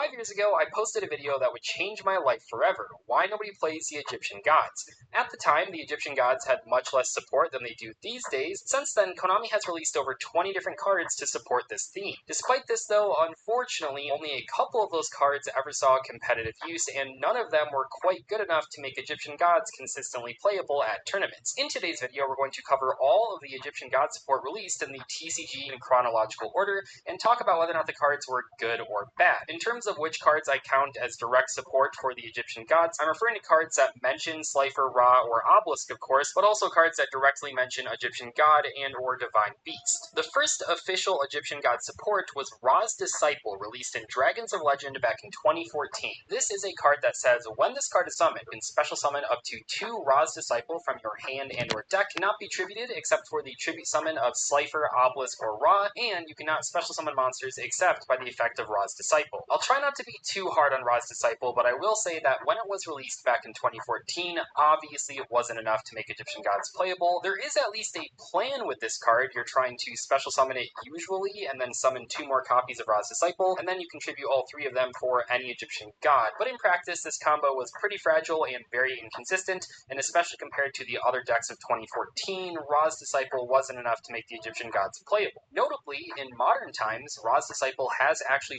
5 years ago, I posted a video that would change my life forever: why nobody plays the Egyptian gods. At the time, the Egyptian gods had much less support than they do these days. Since then, Konami has released over 20 different cards to support this theme. Despite this though, unfortunately, only a couple of those cards ever saw competitive use, and none of them were quite good enough to make Egyptian gods consistently playable at tournaments. In today's video, we're going to cover all of the Egyptian god support released in the TCG in chronological order, and talk about whether or not the cards were good or bad. In terms of which cards I count as direct support for the Egyptian gods, I'm referring to cards that mention Slifer, Ra, or Obelisk, of course, but also cards that directly mention Egyptian god and or divine beast. The first official Egyptian god support was Ra's Disciple, released in Dragons of Legend back in 2014. This is a card that says, when this card is summoned, you can special summon up to 2 Ra's Disciple from your hand and or deck, cannot be tributed except for the tribute summon of Slifer, Obelisk, or Ra, and you cannot special summon monsters except by the effect of Ra's Disciple. I'll try not to be too hard on Ra's Disciple, but I will say that when it was released back in 2014, obviously it wasn't enough to make Egyptian gods playable. There is at least a plan with this card. You're trying to special summon it usually, and then summon 2 more copies of Ra's Disciple, and then you contribute all 3 of them for any Egyptian god. But in practice, this combo was pretty fragile and very inconsistent, and especially compared to the other decks of 2014, Ra's Disciple wasn't enough to make the Egyptian gods playable. Notably, in modern times, Ra's Disciple has actually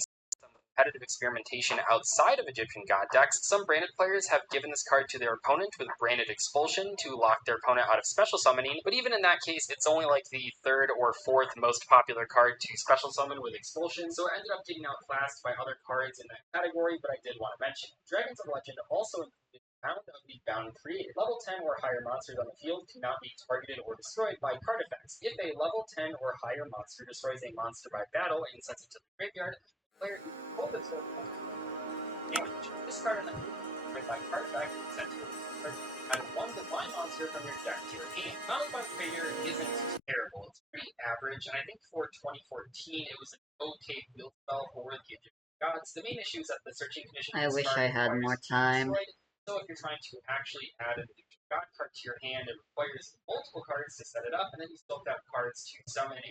competitive experimentation outside of Egyptian god decks. Some branded players have given this card to their opponent with branded expulsion to lock their opponent out of special summoning, but even in that case, it's only like the 3rd or 4th most popular card to special summon with expulsion, so it ended up getting outclassed by other cards in that category, but I did want to mention. Dragons of Legend also included Bound of the Bound created. Level 10 or higher monsters on the field cannot be targeted or destroyed by card effects. If a level 10 or higher monster destroys a monster by battle and sends it to the graveyard, player hold this damage. This card is destroyed by card effect and sent to the card. Add 1 divine monster from your deck to your hand. Bound by Creator isn't terrible. It's pretty average, and I think for 2014 it was an okay build spell for the Egyptian gods. The main issue is that the searching condition I wish I had more time. So if you're trying to actually add an Egyptian god card to your hand, it requires multiple cards to set it up, and then you still have cards to summon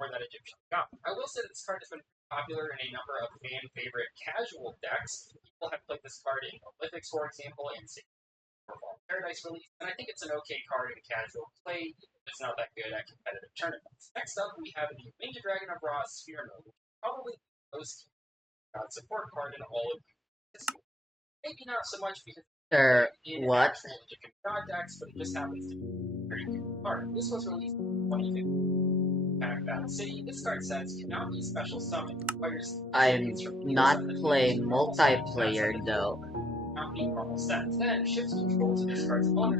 for that Egyptian god. I will say that this card has been popular in a number of fan-favorite casual decks. People have played this card in Olympics, for example, and Paradise release, and I think it's an okay card in casual play. It's not that good at competitive tournaments. Next up, we have the Winged Dragon of Ra Sphere Mode, which is probably the most god support card in all of history. Maybe not so much because in actual Egyptian god decks, but it just happens to be a very good card. This was released in 2015. Battle City. This card says cannot be special summoned. I'm not playing multiplayer though. I'm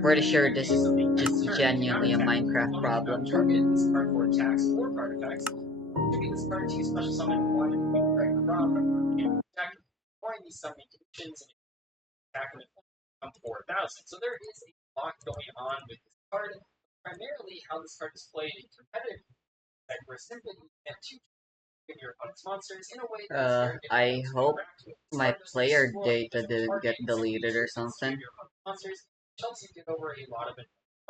pretty sure this is just genuinely a Minecraft problem. Target this card for attacks or card effects. Tribute this card to special summon 1 Dragon from attack, ignoring these summoning conditions and attack when it comes 4,000. So there is a lot going on with this card. Primarily, how this card is played in competitive, we're simply at 2 your opponent's monsters in a way that's I hope my player data didn't get deleted or something. Monsters helps you get over a lot of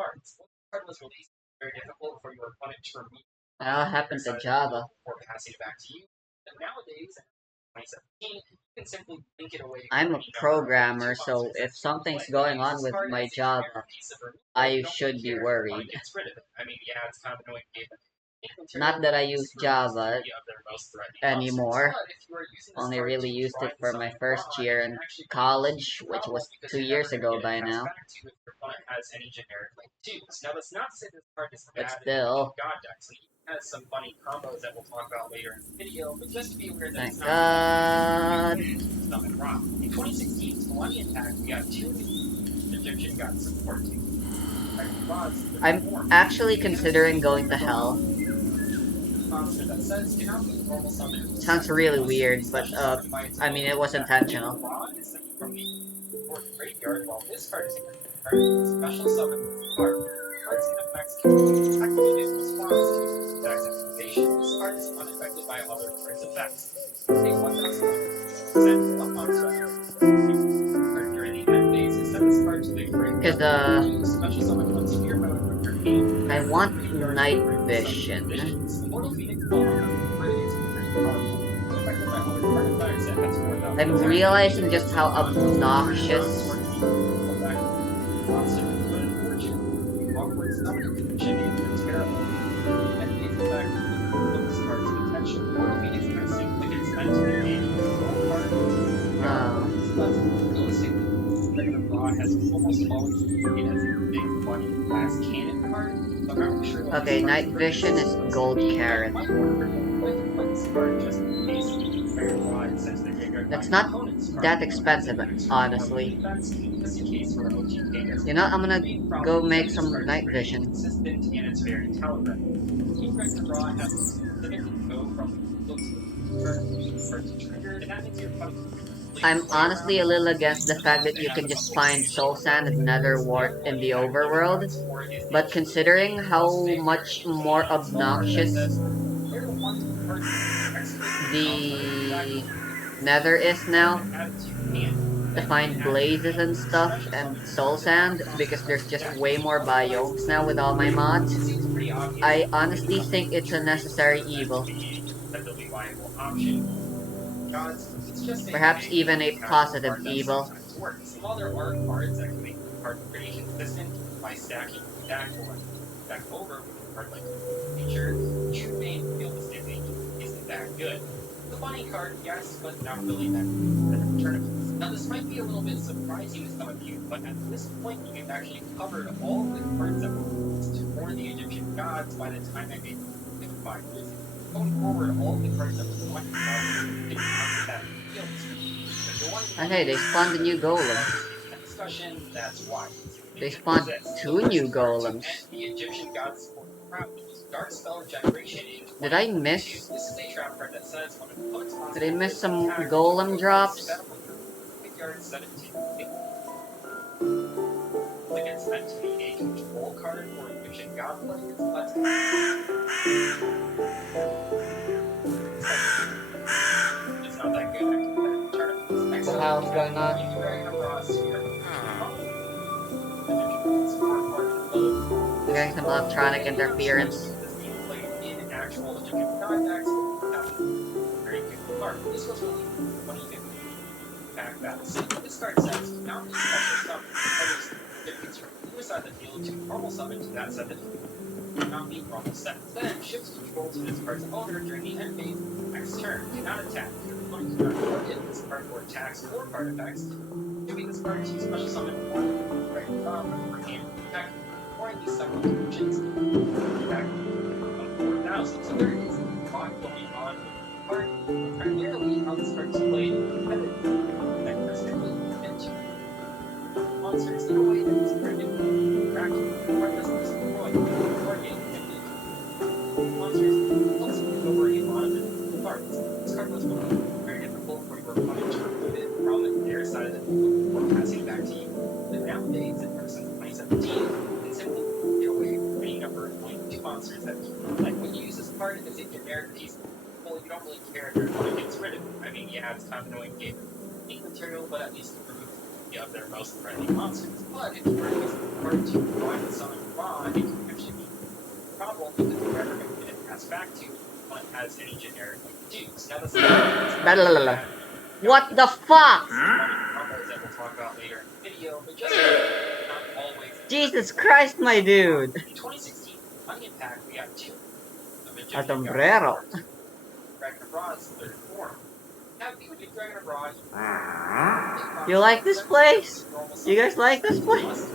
cards. When the card was released, it's very difficult for your opponent to remove. That happened to Java. Or passing it back to you. And nowadays, in 2017, you can simply link it away. I'm a programmer, so if something's going on with my Java, I should be worried. I mean, yeah, it's kind of annoying. Not that I use Java anymore, only really used it for my first year in college, which was 2 years ago by now. But still, has some funny combos that we'll talk about later in the video, but just to be aware that thank it's God. not wrong. In 2016's Millennium Pack, we got 2 Egyptian gods support. I'm actually considering going to hell. Sounds really weird, but I mean, it was intentional. Because I want night vision. I'm realizing just how obnoxious wow. Okay, night vision is gold carrot. That's not that expensive, honestly. You know, I'm gonna go make some night vision. I'm honestly a little against the fact that you can just find soul sand and nether wart in the overworld, but considering how much more obnoxious the nether is now to find blazes and stuff and soul sand because there's just way more biomes now with all my mods, I honestly think it's a necessary evil. Perhaps even a positive evil. And hey, they spawned a new golem. They spawned two new golems. Did I miss? Did I miss some golem drops? What the hell's going on? I'm getting some electronic interference. What the fuck? Jesus Christ, my dude! A sombrero. You like this place? You guys like this place?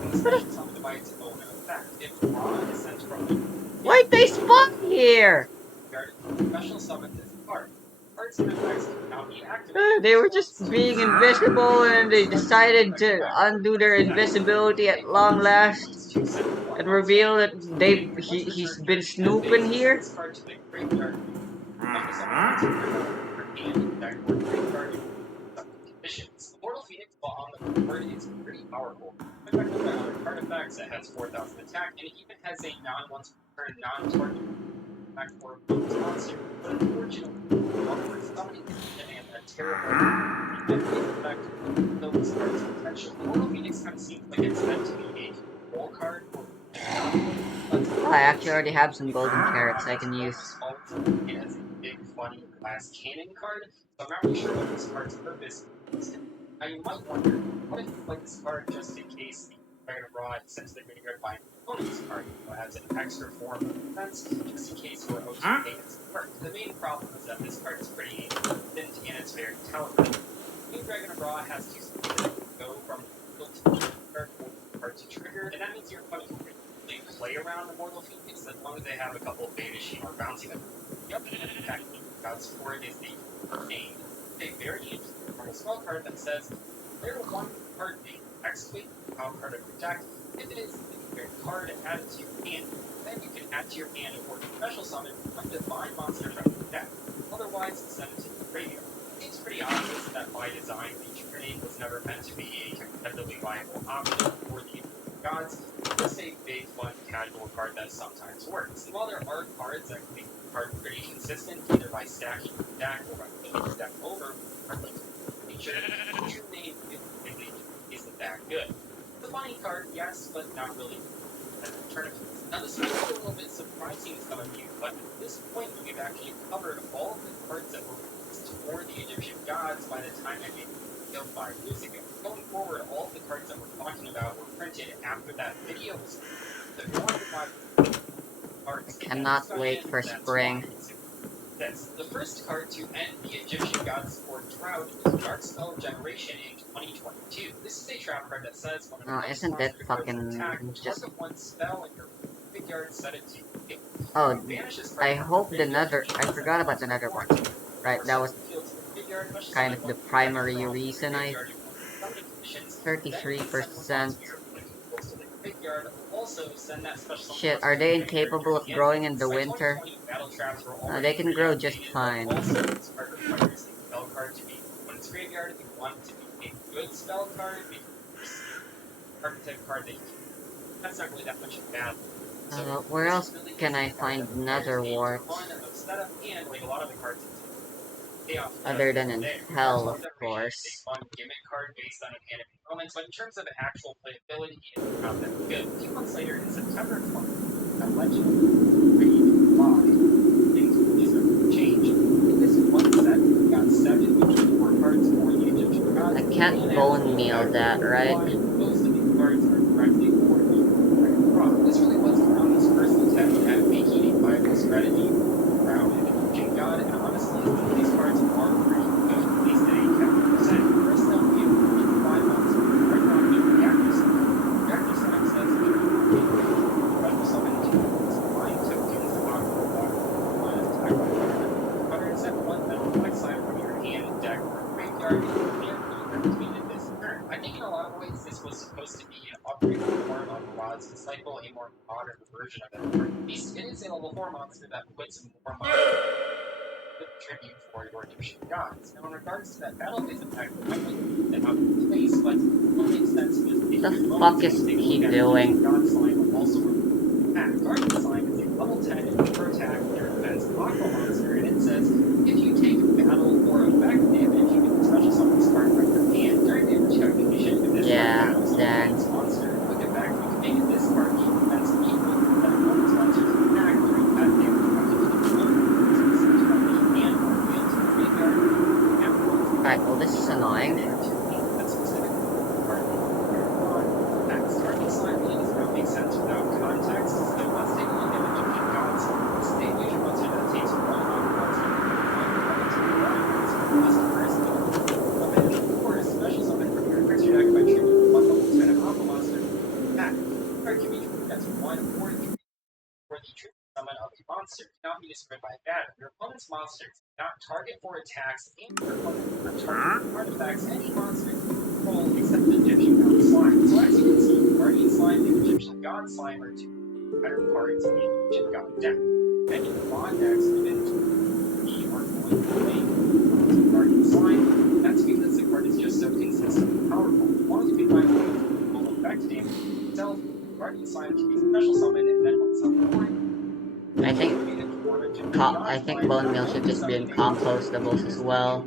Why'd they spawn here? They were just being invisible and they decided to undo their invisibility at long last and reveal that he's been snooping here. I actually already have some golden carrots I can use. glass cannon card, so I'm not really sure what this card's purpose is. Now you might wonder, what if you play this card just in case the Dragon of Rod sends the graveyard by an opponent's card, as an extra form of defense, just in case your OT payments work. The main problem is that this card is pretty thin and it's very telegraphed. New Dragon of Raw has to specifically go from the field to the card for the card to trigger, and that means your opponent can really play around Immortal Phoenix as long as they have a couple of banishing or bouncing them. The other attack God's support is the Chain, a very interesting normal spell card that says player one card name excavate the top card of your deck. If it is a card added to your hand, then you can add to your hand or special summon one divine monster from your deck. Otherwise, send it to the graveyard. It's pretty obvious that by design, the Trinity was never meant to be a competitively viable option for the gods. It's just a big, fun, casual card that sometimes works. And while there are cards that can make the card pretty consistent, either by stacking your deck or by flipping the deck over, or like feature, the true name isn't that good. It's a funny card, yes, but not really tournaments. Now this might be a little bit surprising to some of you, but at this point we've actually covered all of the cards that were released for the Egyptian gods by the time I made the video 5 years ago. Going forward, all of the cards that we're talking about were printed after that video was released. So if you want to buy cards, Cannot wait for spring. This. The first card to end the Egyptian God Support drought is Dark Spell Generation in 2022. This is a trap card that says when Oh, isn't it fucking just... target one spell in your graveyard, set it to you. Oh, I hope the nether... I forgot about the nether one. Right, that was kind of the primary reason I... 33%. Shit, are they incapable of growing in the winter? They can grow just fine. Where else can I find nether warts? Other than in hell, of course. Fun gimmick card based on inanimate elements, but in terms of actual playability, it's not that good. A few months later, in September 20, that legend read 5. Things really started to change. In this one set, we got 7 war cards for the Egyptian gods. I can't bone meal that, right? Most of these cards are directly for the Dragon. This really was Konami's first attempt at making a viable strategy around an Egyptian god, and honestly, these cards are pretty good, at least at 80%. First up, we have 5 months. Right now, we have Reactor Summon. Reactor Summon says that you're Reactor Summon flying tokens on the one attack by 171 metal flex sign from your hand, deck, or graveyard, and completed this turn. I think in a lot of ways, this was supposed to be an upgrade form of Rod's Disciple, a more modern version of that card. At least it is a level 4 monster that puts more modern tribute for your Egyptian gods. Now, in regards to that battle phase attack, I wouldn't that out of place, but what makes sense is the fuck is he doing? God Slime also attack. Guardian Slime is a level 10 super attack near defense aqua monster, and it says if you take battle or effect damage, you can special summon this card from your hand. During damage calculation, if this monster, look at back, you can make it this card keep defense equal to that opponent's monster's attack during that damage calculation. Alright, well this is annoying. Makes sense without context. So let's take a look at Egyptian gods. This is a fusion monster that takes one monster, plus the first or a special summon from your creature deck by triggering one level 10 of aqua monster attack. Card can be triggered as 1 or 3 for the trigger summon of a monster. Cannot be destroyed by a battle. Your opponent's monsters not target for attacks and your opponent not target for artifacts any monster control except the Egyptian god slime. So as you can see, Guardian Slime and Egyptian God Slime are two better cards in the Egyptian God deck. Many Bond decks even are going to play Guardian Slime. That's because the card is just so consistently powerful. As long as you can find a way to roll effect damage itself, Guardian Slime can be special summoned and then once support. I think bone meal should just be in compostables as well.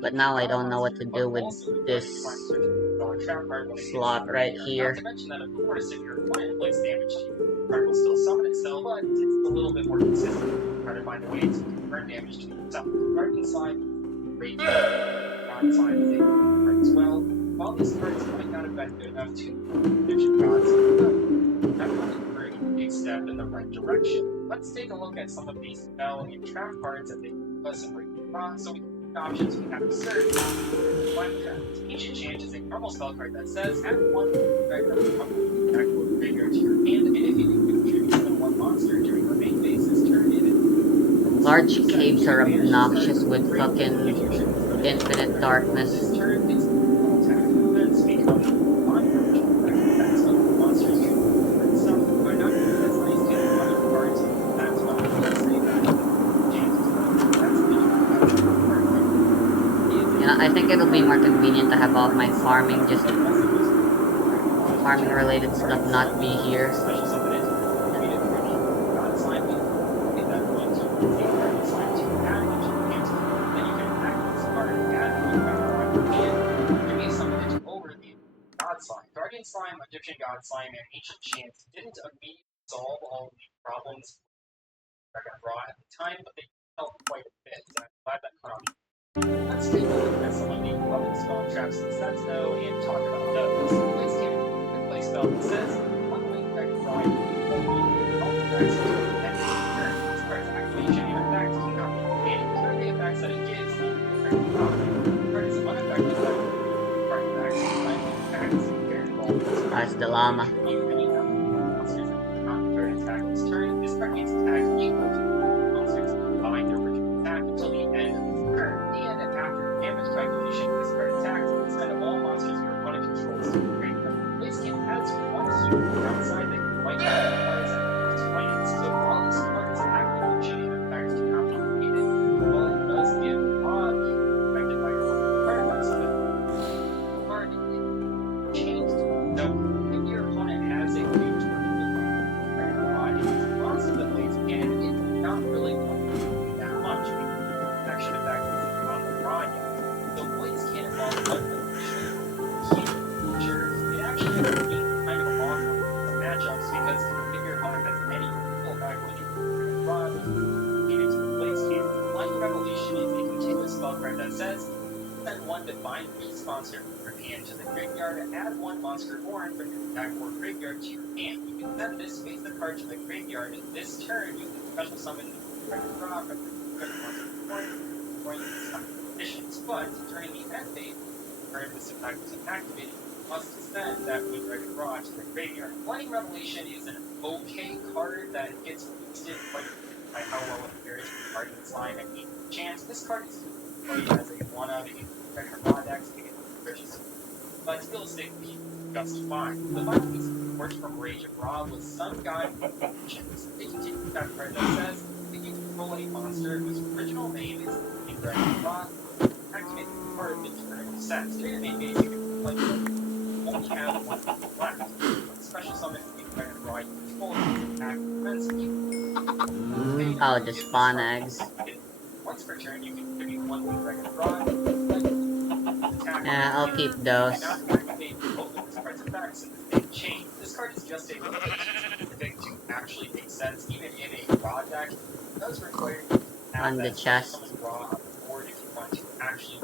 But now I don't know what to do with this slot right here. Not to mention that, of course, if your opponent inflicts damage to you, card will still summon itself, but it's a little bit more consistent. Try to find a way to turn damage to itself. Guardian Slime, great. God Slime is a good card as well. While these cards might not have been good enough to Egyptian gods, definitely were a big step in the right direction. Let's take a look at some of these spell and trap cards that they give us and break them off. So the options we have to search. Ancient Chant is a normal spell card that says add one backboard graveyard to your hand, and if you do, contribute summon one monster during your main phase this turn. Large caves are obnoxious with fucking infinite darkness. This turn, it's attack defense becoming monsters some are not as nice to other cards. That's what I'm going to say. Yeah, I think it'll be more convenient to have all of my farming related stuff not be here. Guardian Slime, Egyptian God Slime, and Ancient Chant didn't immediately solve all the problems that got brought at the time, but they helped quite a bit, and I'm glad that Konami. Let's take a look at some of the other spell traps and sets, though, and talk about those. Place Cannon, quick play spell that says, one link that can provide all the attacks to end the turn. This card's activation and effect cannot be negated. Here are the effects that it gives the card is unaffected by card effects, attacks, That's the llama. This turn, this card gains attack equal to monsters combined their original attack until the end of the turn. And after damage calculation, this card attacks instead of all monsters your opponent controls to the graveyard. Place can has one super outside that can wipe out the cards and plans. So while this card's activation and effect cannot be negated, well, it does give Bob affected by your card effects of it. Card changed. So if your opponent has a huge the blades again, it's not really that much. Action effect is on the rod. The blades can't involve features. It actually ends up being kind of a long matchups because if your opponent has any pull back when you rod into the blades can. Light Revolution is a continuous spell card that says send one divine beast monster from your hand to the graveyard and add one monster born from your deck or graveyard to your hand. You can send this face the card to the graveyard and this turn you can special summon the draw from the monster born conditions. But during the end phase, where this effect is activated, you must send that Moon Dragon Draw to the graveyard. Light Revelation is an okay card that gets boosted quite by how well it pairs with Guardian Slime and Ancient Chance. This card is played as a one-of in regular mod decks to get purchase, but still stick just fine. The Vikings works from Rage of Ra with some guy options. They continue that card that says if you control a monster whose original name is in Rage of Ra, activate the card mid-turn sets. During the main phase, you can play only have one left. Special summon in Rage of Ra, you control attack defense. Oh, the spawn eggs. Once per turn, you can contribute one Moon Dragon Draw. Yeah, I'll keep those. Now activate both of this card's effects in the same chain. This card is just a thing to actually make sense, even in a raw deck. It does require you to have On the that chest. raw on the board if you want to actually.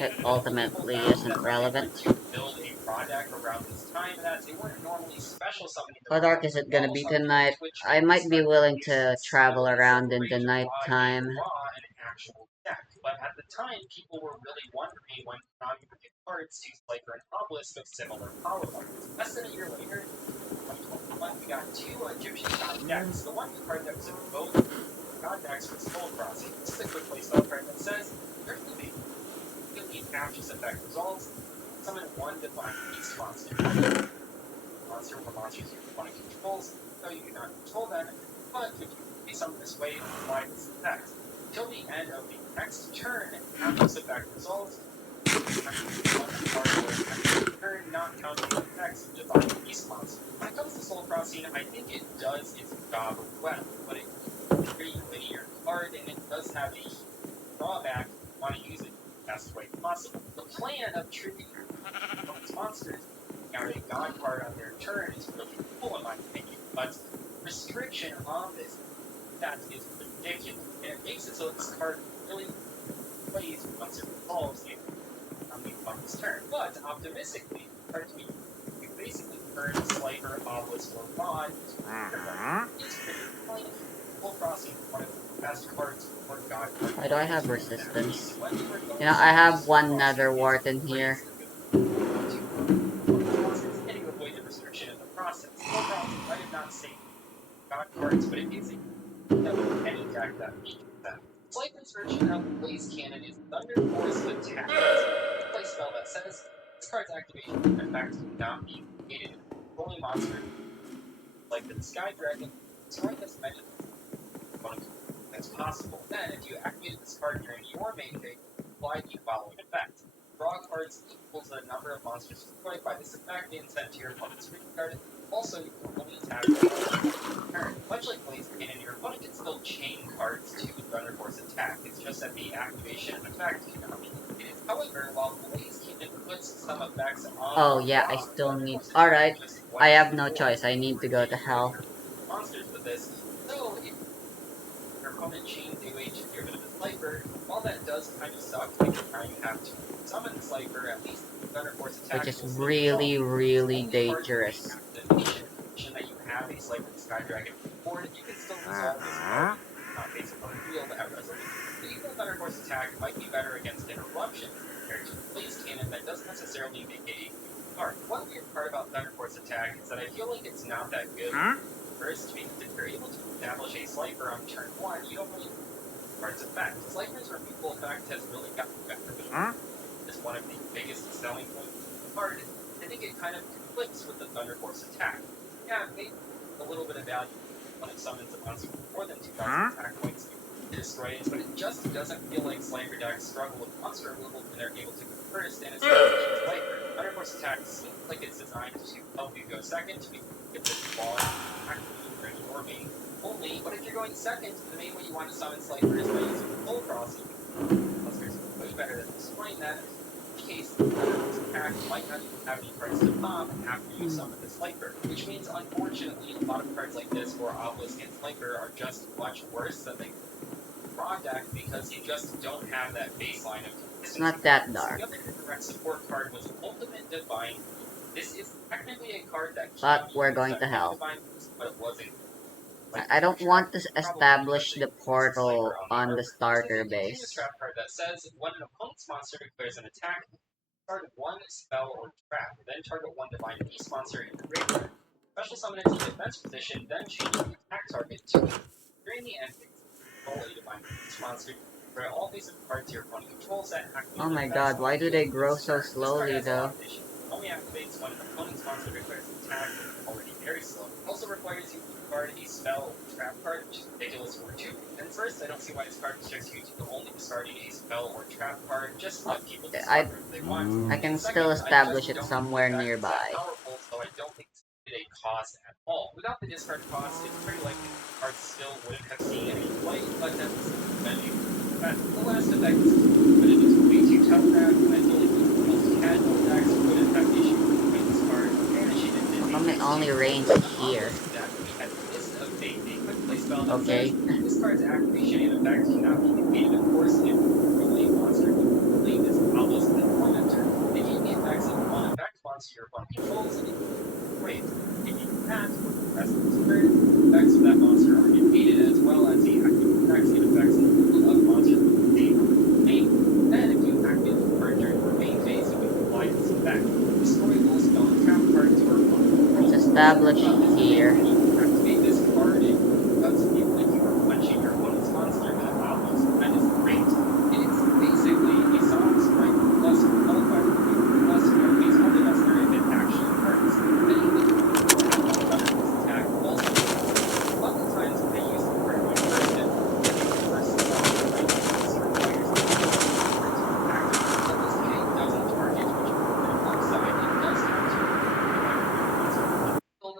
It ultimately isn't relevant. To build a raw deck around this time that they weren't normally special summoning. How dark is it gonna be tonight? I might be willing to travel around in the night time. But at the time, people were really wondering when Konami would get cards to Slifer and Obelisk of similar power levels. Less than a year later, in 2021, we got two Egyptian God decks. The one card that was in both God decks was Soul Crossing. This is a quick playstyle card that says, during the main, after effect results, summon one divine beast monster. Monster or monsters your opponent controls, though you do not control them, but if you summon this way, apply this effect. Till the end of the next turn, after this effect resolves, turn not counting the effects of divine beast monster. When it comes to Soul Crossing, I think it does its job well, but it's a very linear card, and it does have a drawback if you want to use it the best way possible. The plan of triggering opponent's monsters, counting a god card on their turn is really cool in my opinion. restriction on this. That is ridiculous. And it makes it so this card really plays once it resolves on the opponent's turn. But optimistically, the card can be you basically turn Slifer, Obelisk, or Mod into is pretty plain. Full Crossing is one of the best cards for God. Why do I have resistance? When you were going You know, I have one nether wart in here. and you avoid the restriction in the process. Full Crossing might have not saved God cards, but it is a any deck that features them. Slifer's version of Blaze Cannon is Thunder Force Attack. It's a play spell that says this card's activation effect cannot be negated. Only monster like the Sky Dragon destroy this many as possible. Then, if you activated this card during your main phase, apply the following effect. Draw cards equals the number of monsters destroyed by this effect and sent to your opponent's graveyard. Also, you can only attack turn. Much like Blaze Cannon, your opponent can still chain cards to Thunder Force attack. It's just that the activation effect cannot be negated. However, while Blaze Cannon puts some effects on Oh yeah, I still need. Alright, I have no choice. I need to go to hell. Monsters with this. So, if your opponent chains AOH to get rid of the Slifer, while that does kind of suck, because now you have to summon the Slifer, at least Thunder Force attack. Which is really, really dangerous. That you have a Slifer Sky Dragon board, you can still resolve this card. Not based on the field at resolution. The equal Thunder Force attack might be better against interruptions compared to Blaze Cannon that doesn't necessarily make a card. One weird part about Thunder Force attack is that I feel like it's not that good. First, because if you're able to establish a Slifer on turn 1, you don't really card's effect. Slifer's removal effect has really gotten better, but is one of the biggest selling points of the card. I think it kind of conflicts with the Thunder Force attack. Yeah, maybe a little bit of value when it summons a monster with more than 2,000 attack points to destroy it, but it just doesn't feel like Slifer decks struggle with monster removal when they're able to go first and establish Slifer. Thunder Force attack seems like it's designed to help you go second, to get this ball activated in your main only, but if you're going second, the main way you want to summon Slifer is by using Full Crossing. Monsters are way better than destroying that. In which case, the attack might not even have any cards to pop after you summon the Slifer, which means, unfortunately, a lot of cards like this, or Obelisk and Slifer, are just much worse than they draw deck because you just don't have that baseline of consistency. It's not that dark. The other direct support card was Ultimate Divine. This is technically a card that But we're going to hell. Divine, but it wasn't. I don't want to establish the portal on the starter base. Trap card that says when an opponent's monster declares an attack, target one spell or trap, then target one divine beast monster in your graveyard. Special summon it to defense position, then change the attack target to during the end phase. Control a divine beast monster. For all these cards your opponent controls that activate. Oh my god, why do they grow so slowly though? Only activates when an opponent's monster declares an attack, already very slow. Also requires you to discard a spell or trap card, which is ridiculous for 2. And first, I don't see why this card restricts you to only discarding a spell or trap card, just let people discard whatever they want. I can still establish it somewhere nearby. Powerful, so I don't think it's a cost at all. Without the discard cost, it's pretty likely the card still wouldn't have seen any play, but that's spending. The last effect is but it is way too telegraphed, and I feel like most casual decks wouldn't have issues with this card. Only range here. Okay. This card's activation and effect cannot be negated, of course, if really a monster can relate this Obelisk and one enter. If you the effects of one effect monster your opponent controls, it is great. If you can't, with the rest of the turn, the effects of that monster are negated, as well as the active effects and effects of monsters with the same name. Then, if you activate the card during your main phase, you can apply this effect. Destroy all spell and trap cards your opponent controls. It's established here. Activate this card, it does feel like you are punching your opponent's monster with an Obelisk. That is great. It is basically a Sonic Strike plus qualifier plus these only necessary if it actually hurts. Then you can attack also. A lot of times when they use the card when first it first requires doesn't target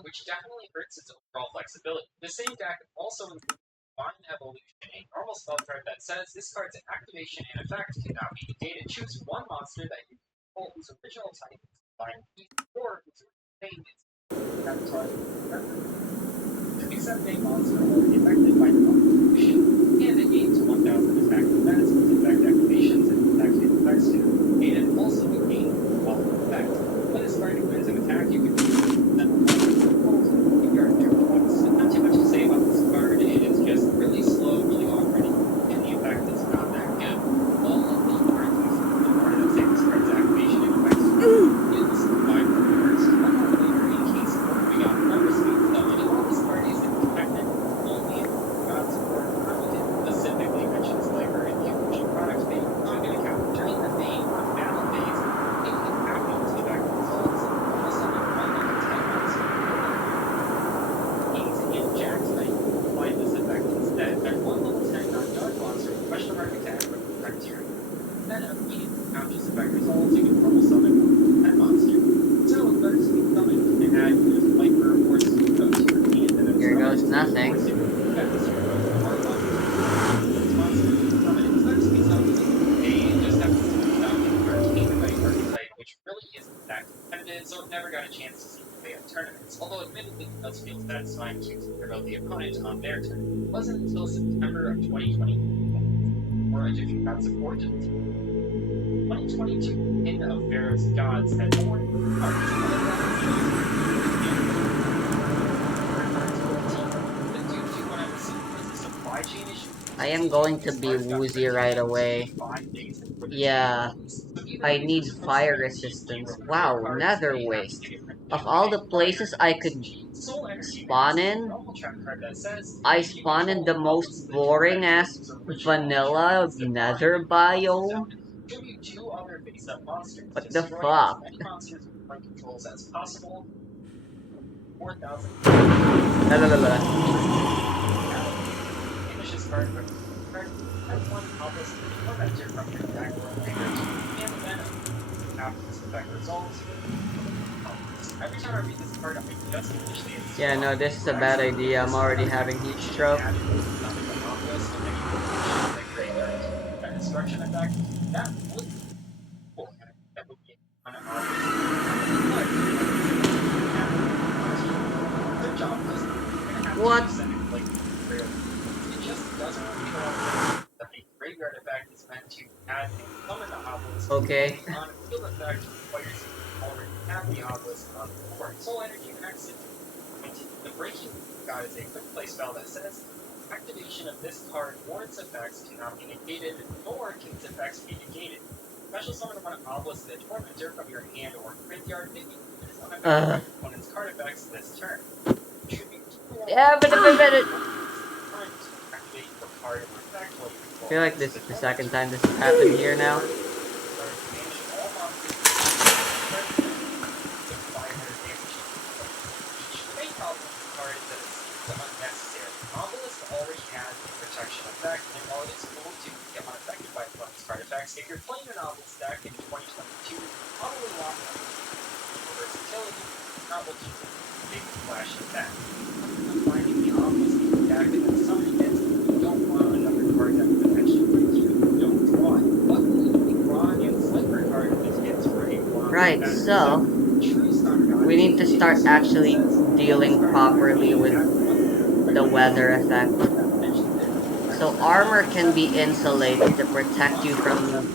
which definitely hurts its overall flexibility. The same deck also includes Divine Evolution, a normal spell card that says this card's activation and effect cannot be negated. Choose one monster that you control whose original type is Divine Beast or whose name is Avatar. To be except a monster already affected by the contribution, and it gains 1,000 attack defense with effect activations and attack effects too. And it also gains follow effect. When this card wins an attack, you can graveyard there twice. Not too much to say about this card, it is just really slow, really awkward, and the effect is not that good. All of the cards in order to take this card's activation and effects is 5 cards. One more later in case we got number speed summon. While this card isn't effective, only if God's support permitted specifically mentions labor in the evolution product page. So I'm going to count during the main battle phase, it can happen to the back results. Almost on one level 10 monster. Kings and Jacks might apply this effect instead. At one level 10 non-guard monster, question mark attack from the criteria. Then immediately counters effect results, you can normal summon that monster. So let's summon and add either Viper or Sneeko to your hand. And then Here goes nothing. Which really isn't that competitive, so it never got a chance to see the play at tournaments. Although admittedly it does feel satisfying to hear about the opponent on their turn. It wasn't until September of 2020 where Egyptian got supported. 2022 in of Pharaoh's Gods had more I am going to be woozy right away. Yeah, I need fire resistance. Wow, nether waste. Of all the places I could spawn in, I spawn in the most boring ass vanilla nether biome. What the fuck? 4,000. La la la la. Finishes card with card at one opposite tormentor from your deck or graveyard and venom. After this effect resolves, every time I read this card, I just initially Yeah, no, this is a bad idea. I'm already having heat stroke. That destruction effect, that would be cool. That would be an their job was What? it just doesn't feel that the graveyard effect is meant to add and summon the obelisk. Okay. On a field effect requires you already have the obelisk on the board. Soul energy exit. The breaking god is a quick play spell that says activation of this card or its effects cannot be negated, nor can its effects be negated. Special summon one obelisk the tormentor from your hand or graveyard if you use one of your opponent's card effects this turn. Yeah, but I feel like this is the second time this has happened here now. If you're playing a novel stack in 2022, probably want versatility, novel big flash attack. Finding the obelisk in the deck and then summoning it, you don't want another card that would potentially break you. You don't draw it. Luckily, the draw and sliper card is hits for a block. Right, so we need to start actually dealing properly with the weather effect. So armor can be insulated to protect you from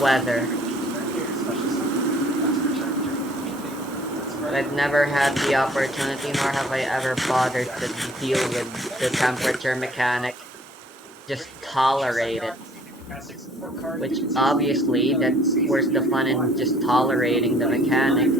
weather. But I've never had the opportunity, nor have I ever bothered to deal with the temperature mechanic. Just tolerate it. Which obviously, that's where's the fun in just tolerating the mechanic.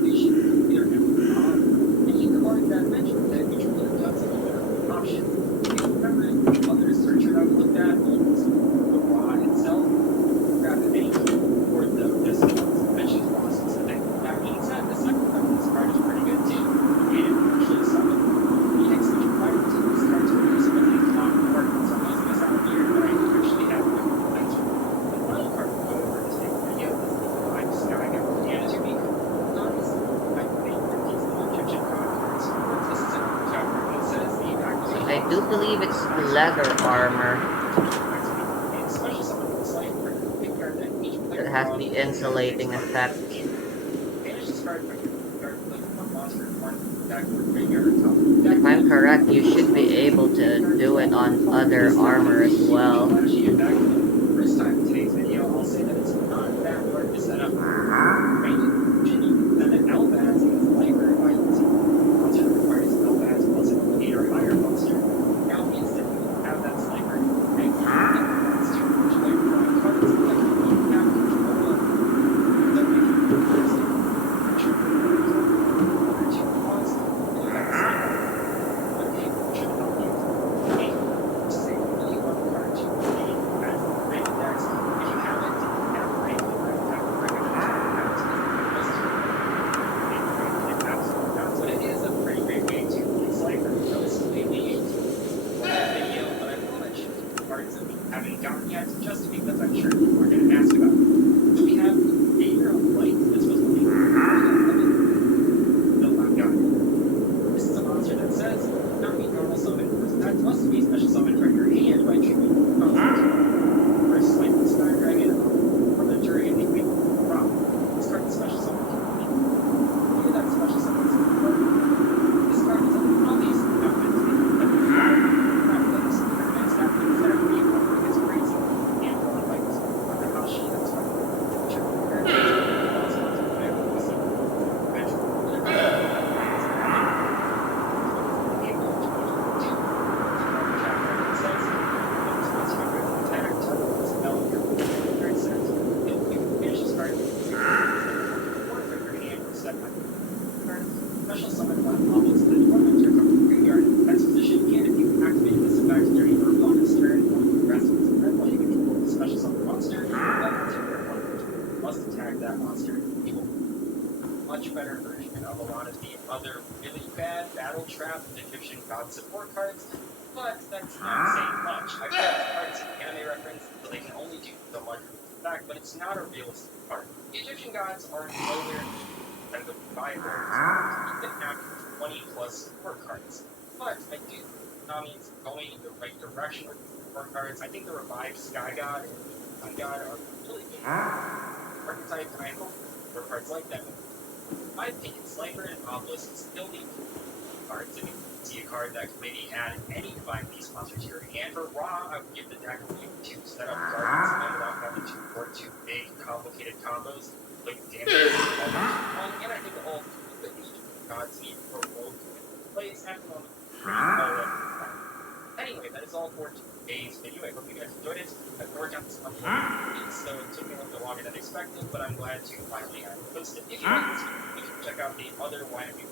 I do believe it's leather armor that has the insulating effect. If I'm correct, you should be able to do it on other armor as well. First time in today's video, I'll say that it's not that hard to set up. Right? You can set an Elbaz against Lifer by using monster that requires Elbaz plus an 8 or higher monster. Now instantly you have that sniper, right? That's too much like drawing cards that you don't have control of. So if you first control order to cost, then you have the sniper. But hey, should help you. Hey, this is a really one card to play at random decks. If you have it, have a random have a recommendation. But it is a pretty great way to play Slifer. Now, this is mainly a video, but I will mention cards that we haven't gotten yet, just because I'm sure people are going to ask about it. So we have Anger of Light. This was one no, I've got it. This is a monster that says, not be normal summon. That must be special summon from your hand by triggering monsters. First, like the Sky Dragon, or the Jury, and the Queen Rock. This card is special summon. Look at that special summon. This card is obviously not meant to be. It's crazy. And one like this one. How she that's fine. Special summon one obelisk that tormentor from the graveyard that's positioned, and if you activate this effect during your opponent's turn, when you rest with the red while you control the special summon monster, that monster your opponent must attack that monster equal. Much better version of a lot of the other really bad battle trap Egyptian god support cards, but that's not saying much. I've got cards in anime reference, so they can only do so much back, but it's not a realistic card. The Egyptian gods are nowhere and the Bible even have 20 plus support cards. But I do think Konami's going in the right direction with support cards. I think the revived Sky God and Sun God are really good archetypes, and I hope support cards like them. In my opinion, Slifer and Obelisk still need cards. If you see a card that can maybe add any Divine Beast monster to your hand, for Raw, I would give the deck a week to set up Guardians and without having to work two big, complicated combos like damage one, and I think the whole gods need for both plays at the moment. Anyway, that is all for today's video. I hope you guys enjoyed it. I've worked on this one for weeks, so it took me a little bit longer than expected, but I'm glad to finally have it posted. If you like this video, you can check out the other YMU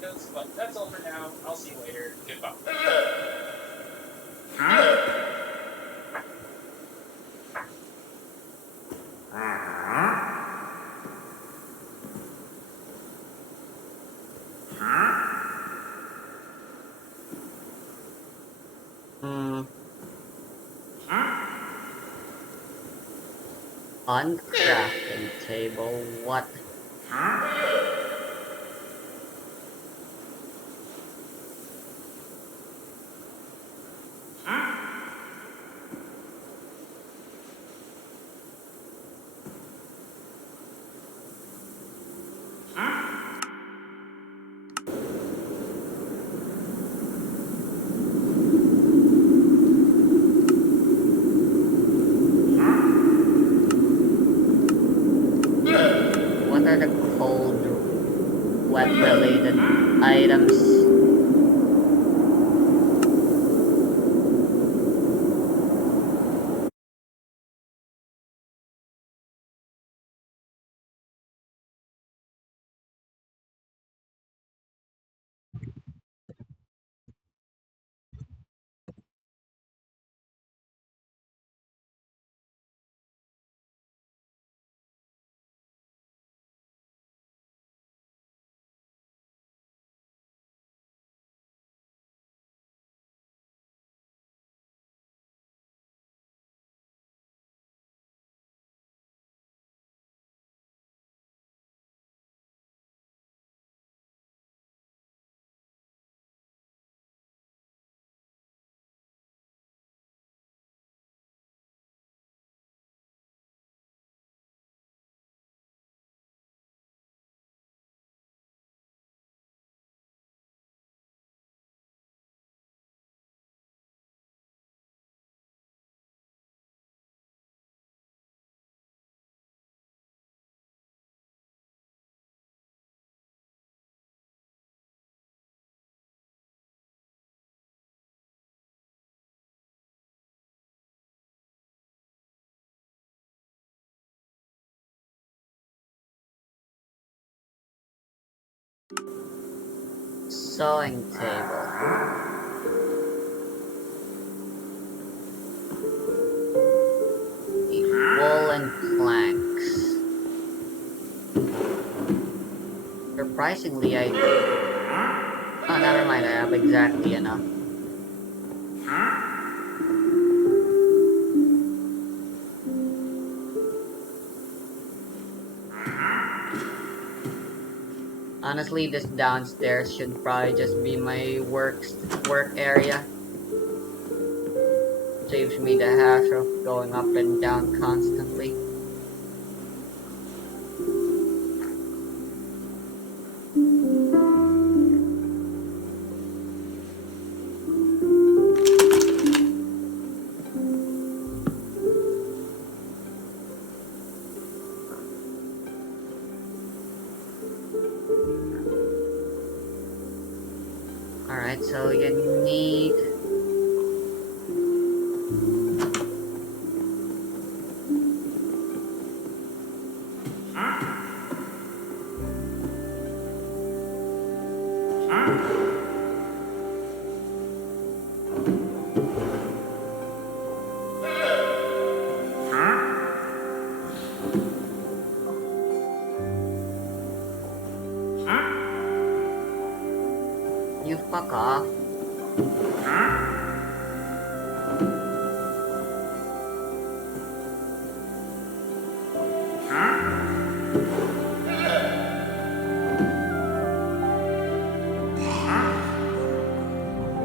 videos, but that's all for now. I'll see you later. Goodbye. On crafting table, what? What are the cold, wet related items? Sewing table. Woolen planks. Surprisingly, oh, never mind, I have exactly enough. Honestly, this downstairs should probably just be my work area. Saves me the hassle of going up and down constantly. Alright, so you need... You fuck off.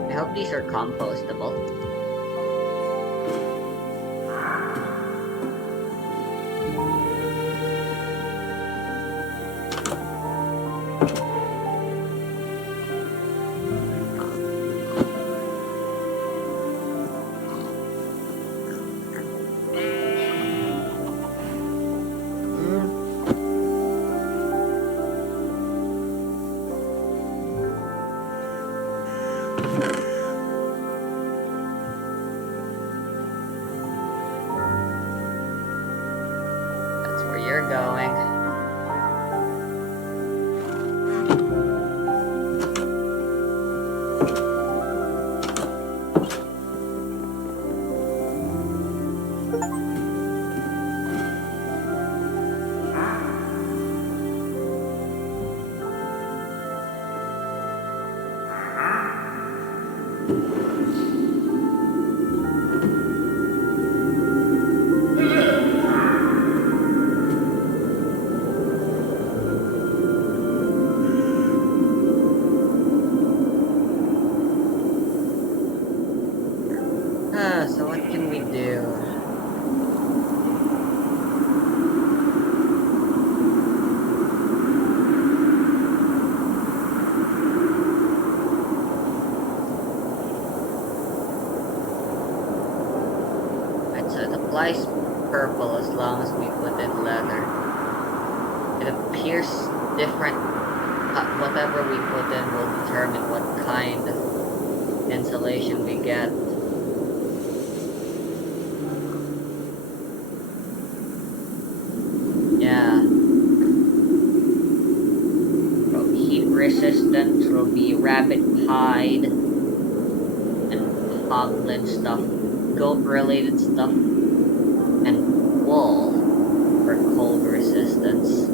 I hope these are compostable. That's where you're going. So what can we do? Right, so it applies purple as long as we put in leather. It appears different. Whatever we put in will determine what kind of insulation we get. Yeah. From heat resistant will be rabbit hide and hoglin stuff, goat related stuff, and wool for cold resistance.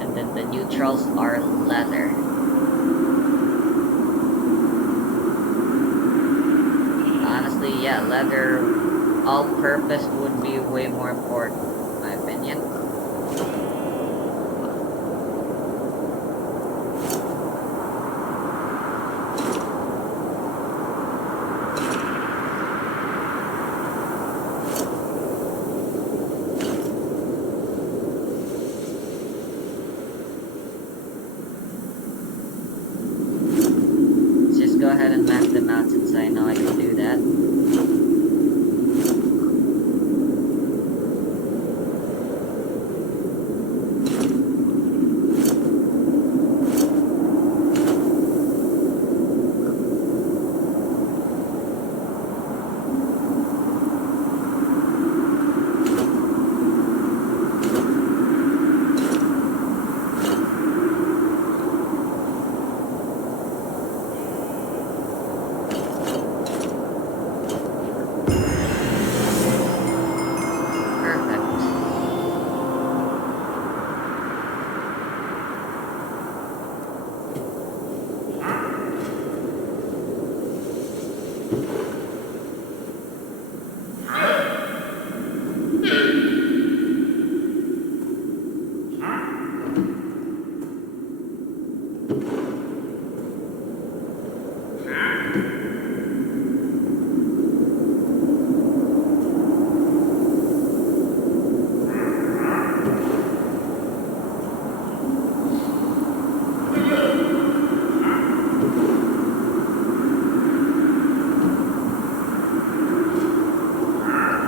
And then the neutrals are leather. Honestly, yeah, leather all-purpose would be way more important, in my opinion. Let's just go ahead and map them out since I know I can do that.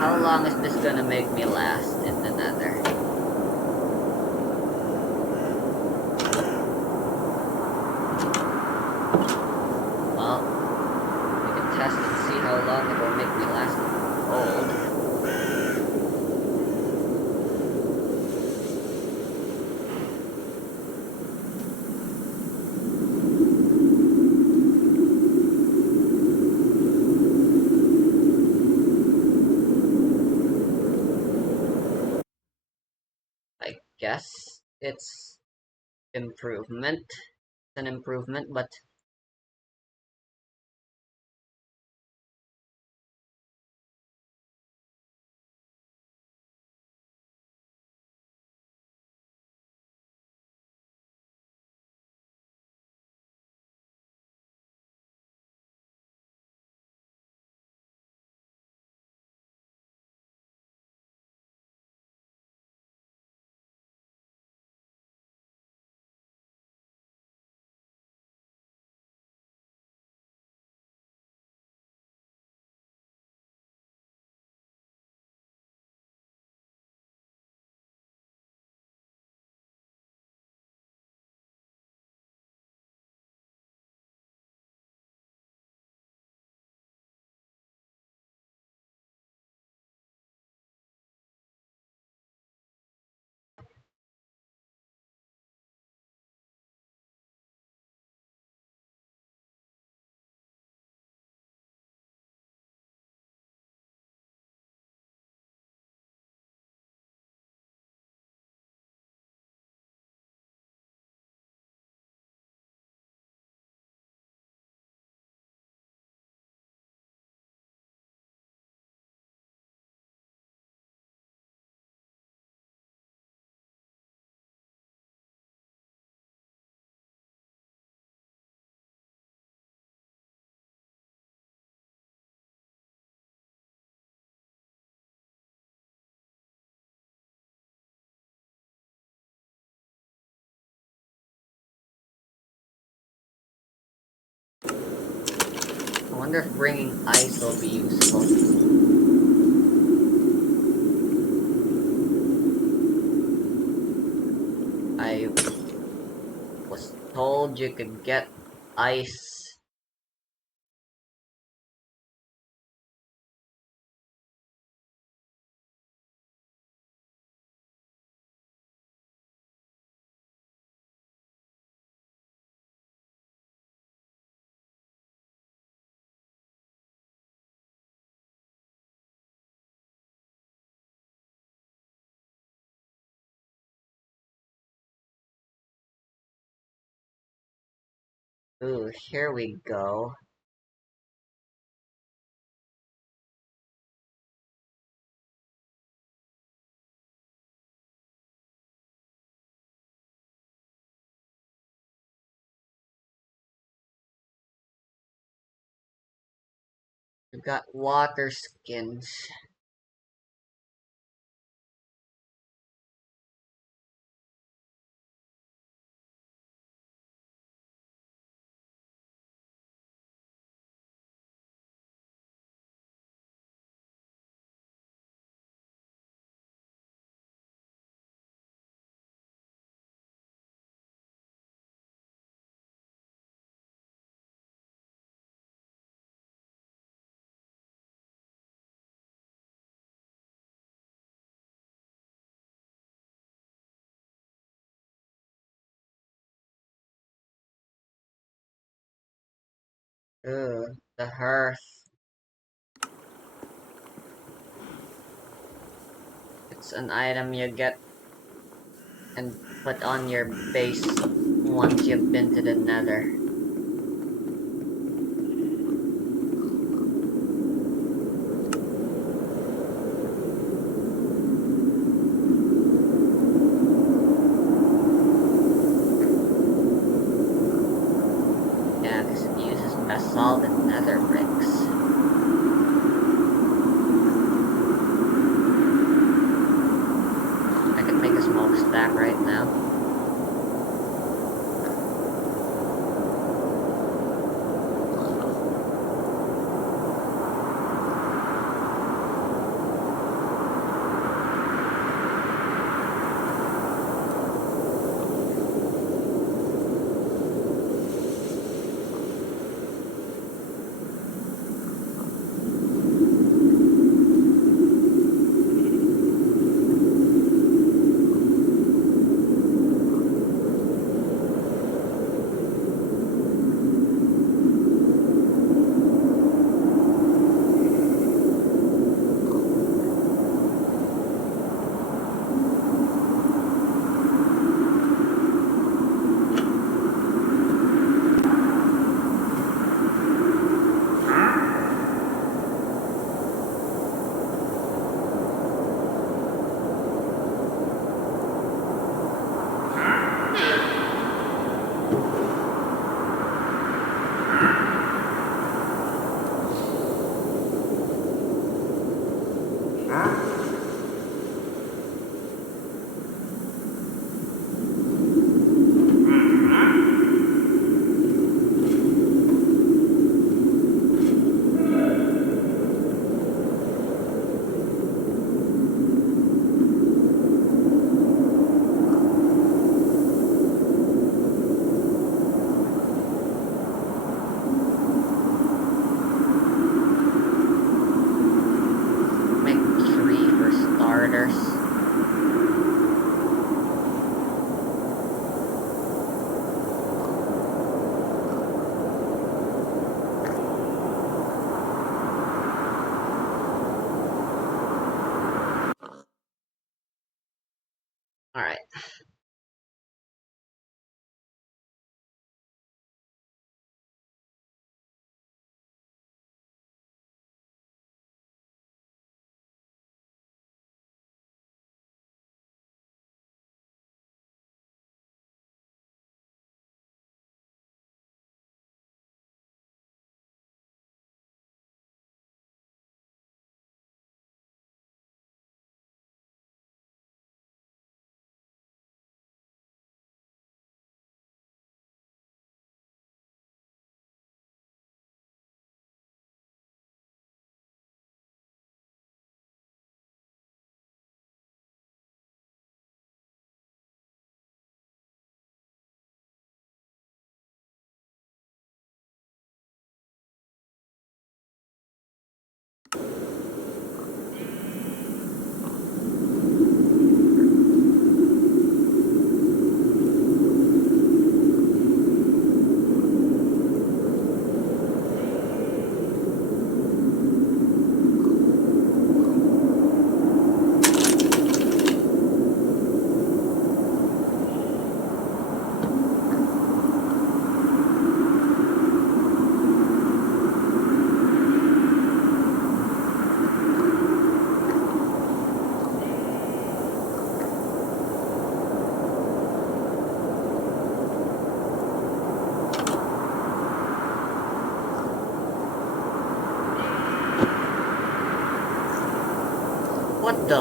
How long is this gonna make me last in the nether? Well, we can test and see how long it will make me last old. I guess it's improvement. It's an improvement, but I wonder if bringing ice will be useful. I was told you could get ice. Ooh, here we go. We've got water skins. Ooh, the hearth. It's an item you get and put on your base once you've been to the nether. Make three for starters. Alright. What the?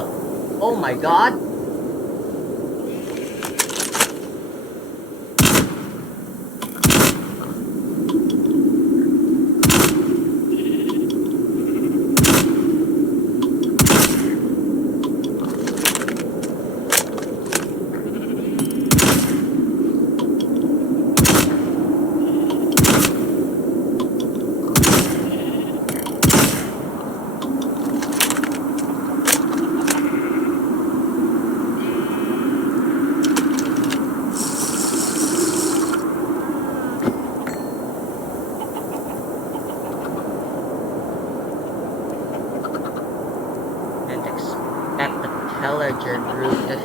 Oh my god! Didn't expect the pillager group to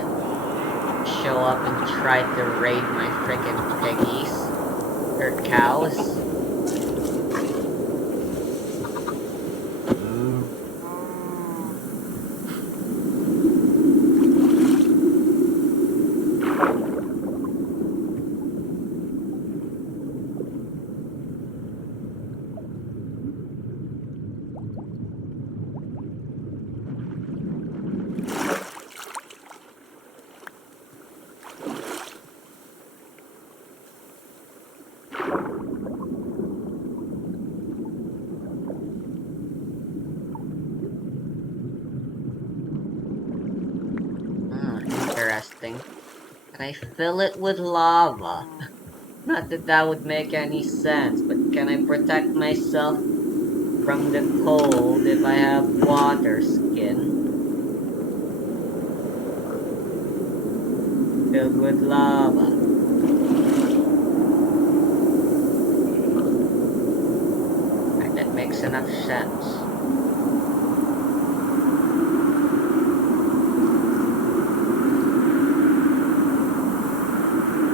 show up and try to raid my frickin' piggies. Or cows. Interesting. Can I fill it with lava? Not that that would make any sense, but can I protect myself from the cold if I have water skin? Filled with lava. Right, that makes enough sense.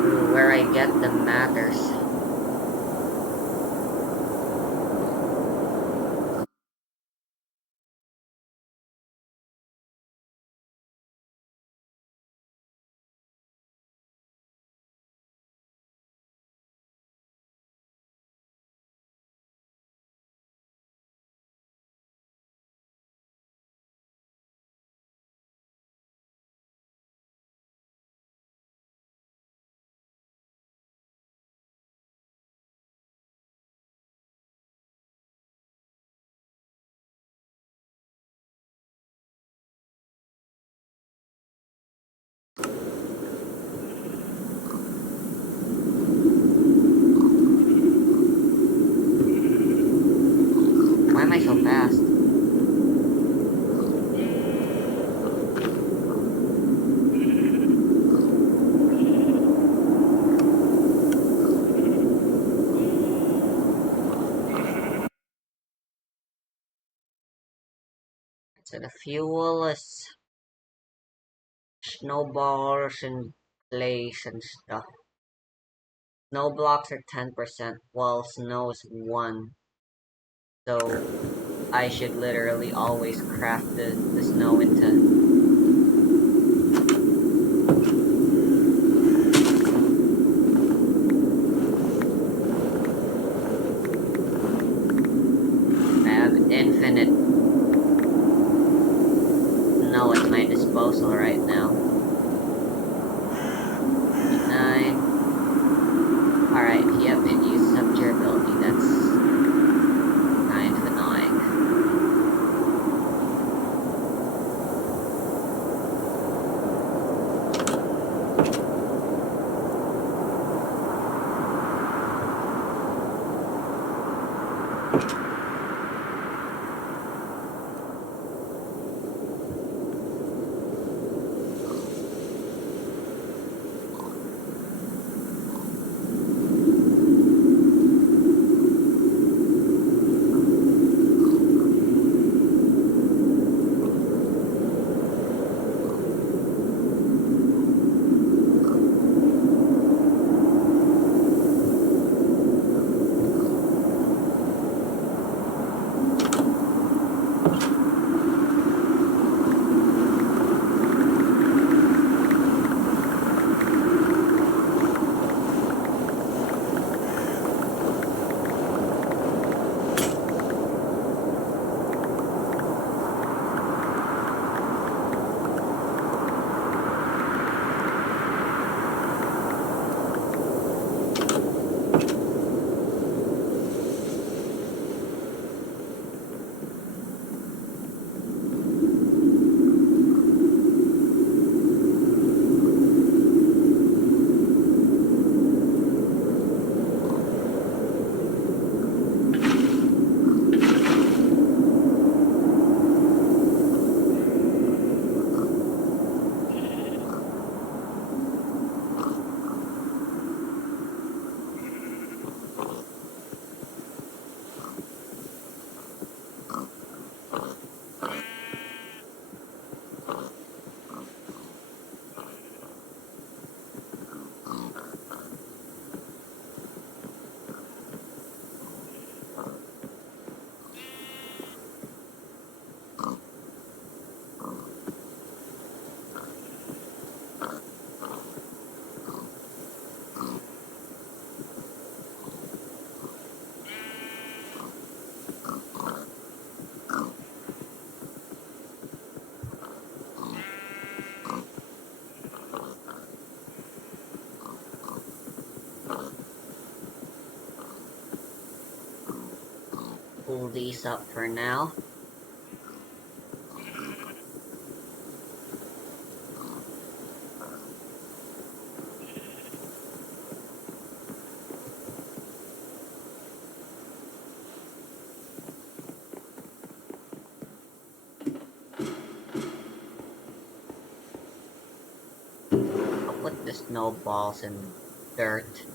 Ooh, where I get them matters. fast. So the fuel is snowballs and clays and stuff. Snow blocks are 10%, while snow is 1. So I should literally always craft the snow into... I have infinite snow at my disposal right now. 9. Alright, yep, it uses up durability. That's kind of annoying. Pull these up for now. I'll put the snowballs in dirt.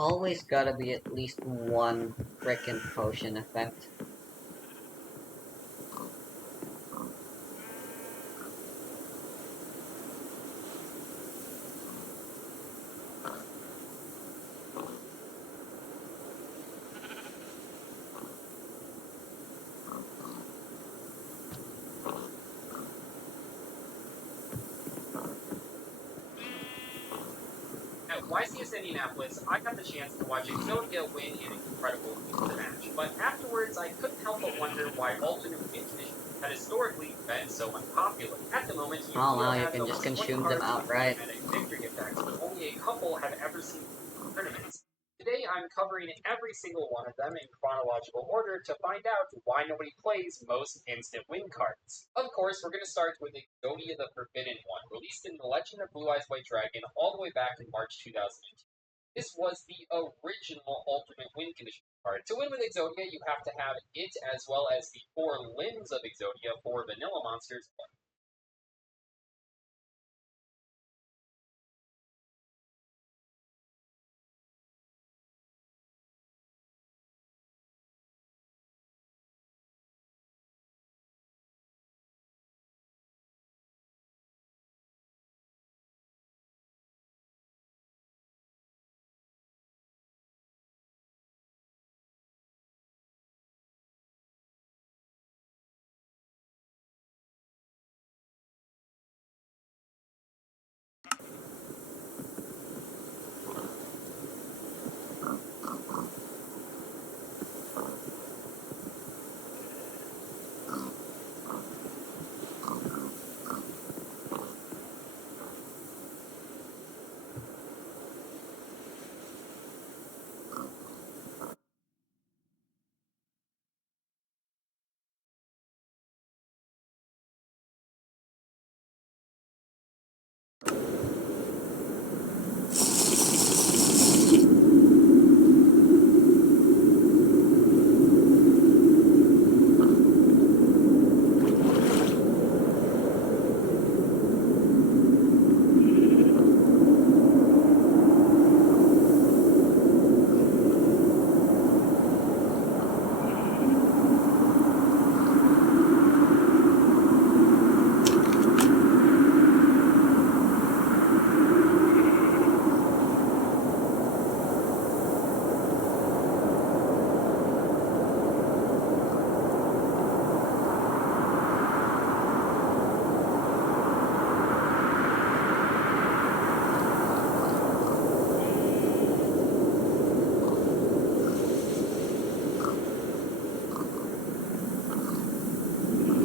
Always gotta be at least one frickin' potion effect. At YCS Indianapolis, I got the chance to watch Exodia win an incredible match, but afterwards I couldn't help but wonder why alternate win conditions had historically been so unpopular. At the moment, Oh wow, Yu-Gi-Oh! you has can just almost 20 consume them cards with outright. automatic victory effects, but only a couple have ever seen tournaments. Today I'm covering every single one of them in chronological order to find out why nobody plays most instant win cards. Of course, we're going to start with Exodia the Forbidden One, released in The Legend of Blue Eyes White Dragon all the way back in March 2002. This was the original Ultimate Win Condition card. To win with Exodia, you have to have it as well as the 4 limbs of Exodia for vanilla monsters.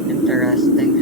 Interesting.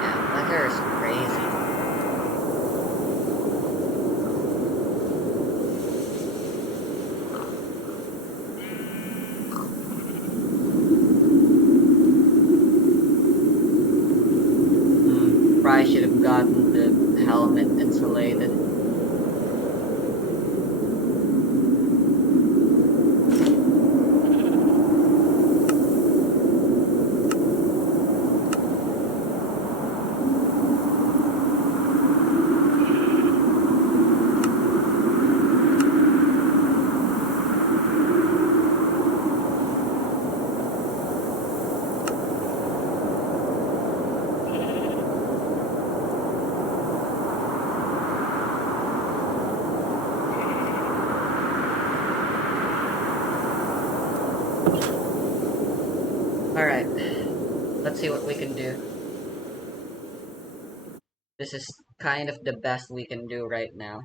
Yeah, weather is crazy. Probably should have gotten the helmet insulated. let's see what we can do. This is kind of the best we can do right now.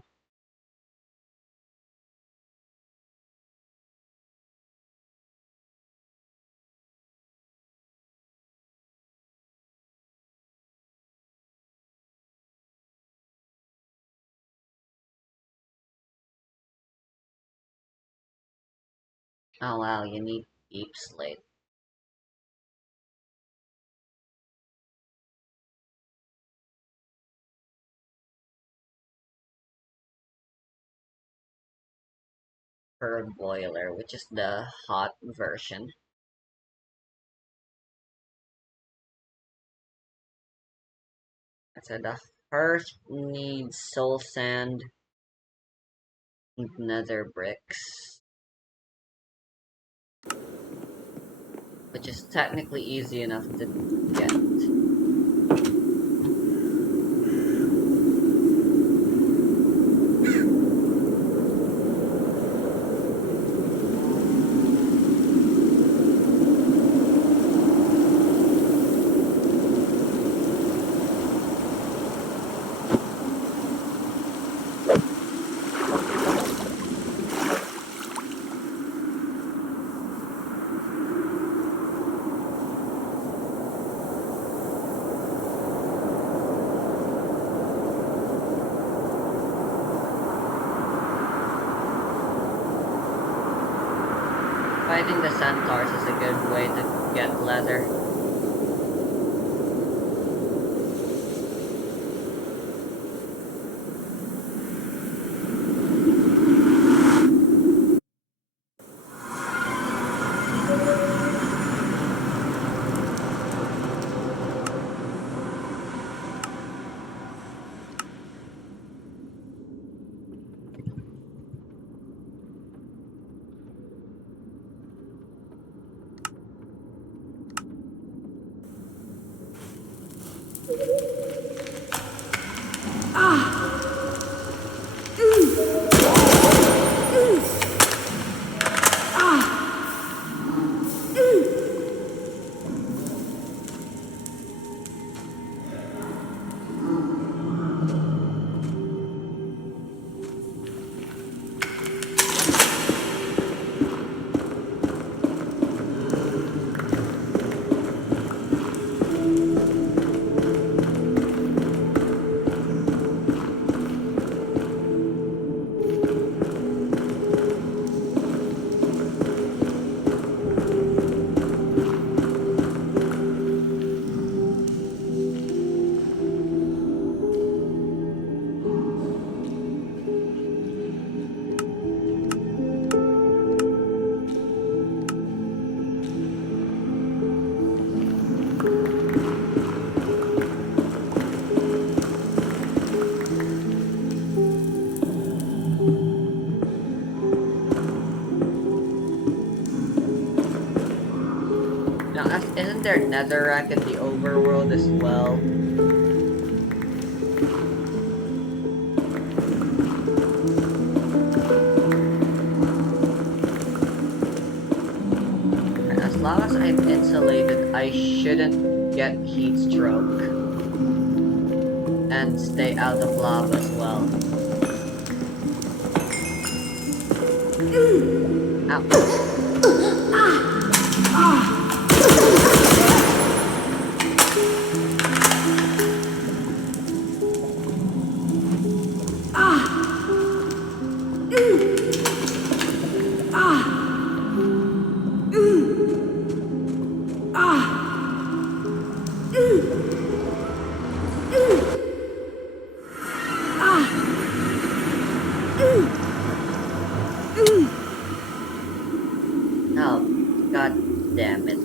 Oh wow, you need deep slate. Per boiler, which is the hot version. So the first needs soul sand and nether bricks, which is technically easy enough to get. Fighting the centaurs is a good way to get leather. Now, isn't there netherrack in the overworld as well? As long as I'm insulated, I shouldn't get heat stroke. And stay out of lava as well. Ow. Oh, god damn it.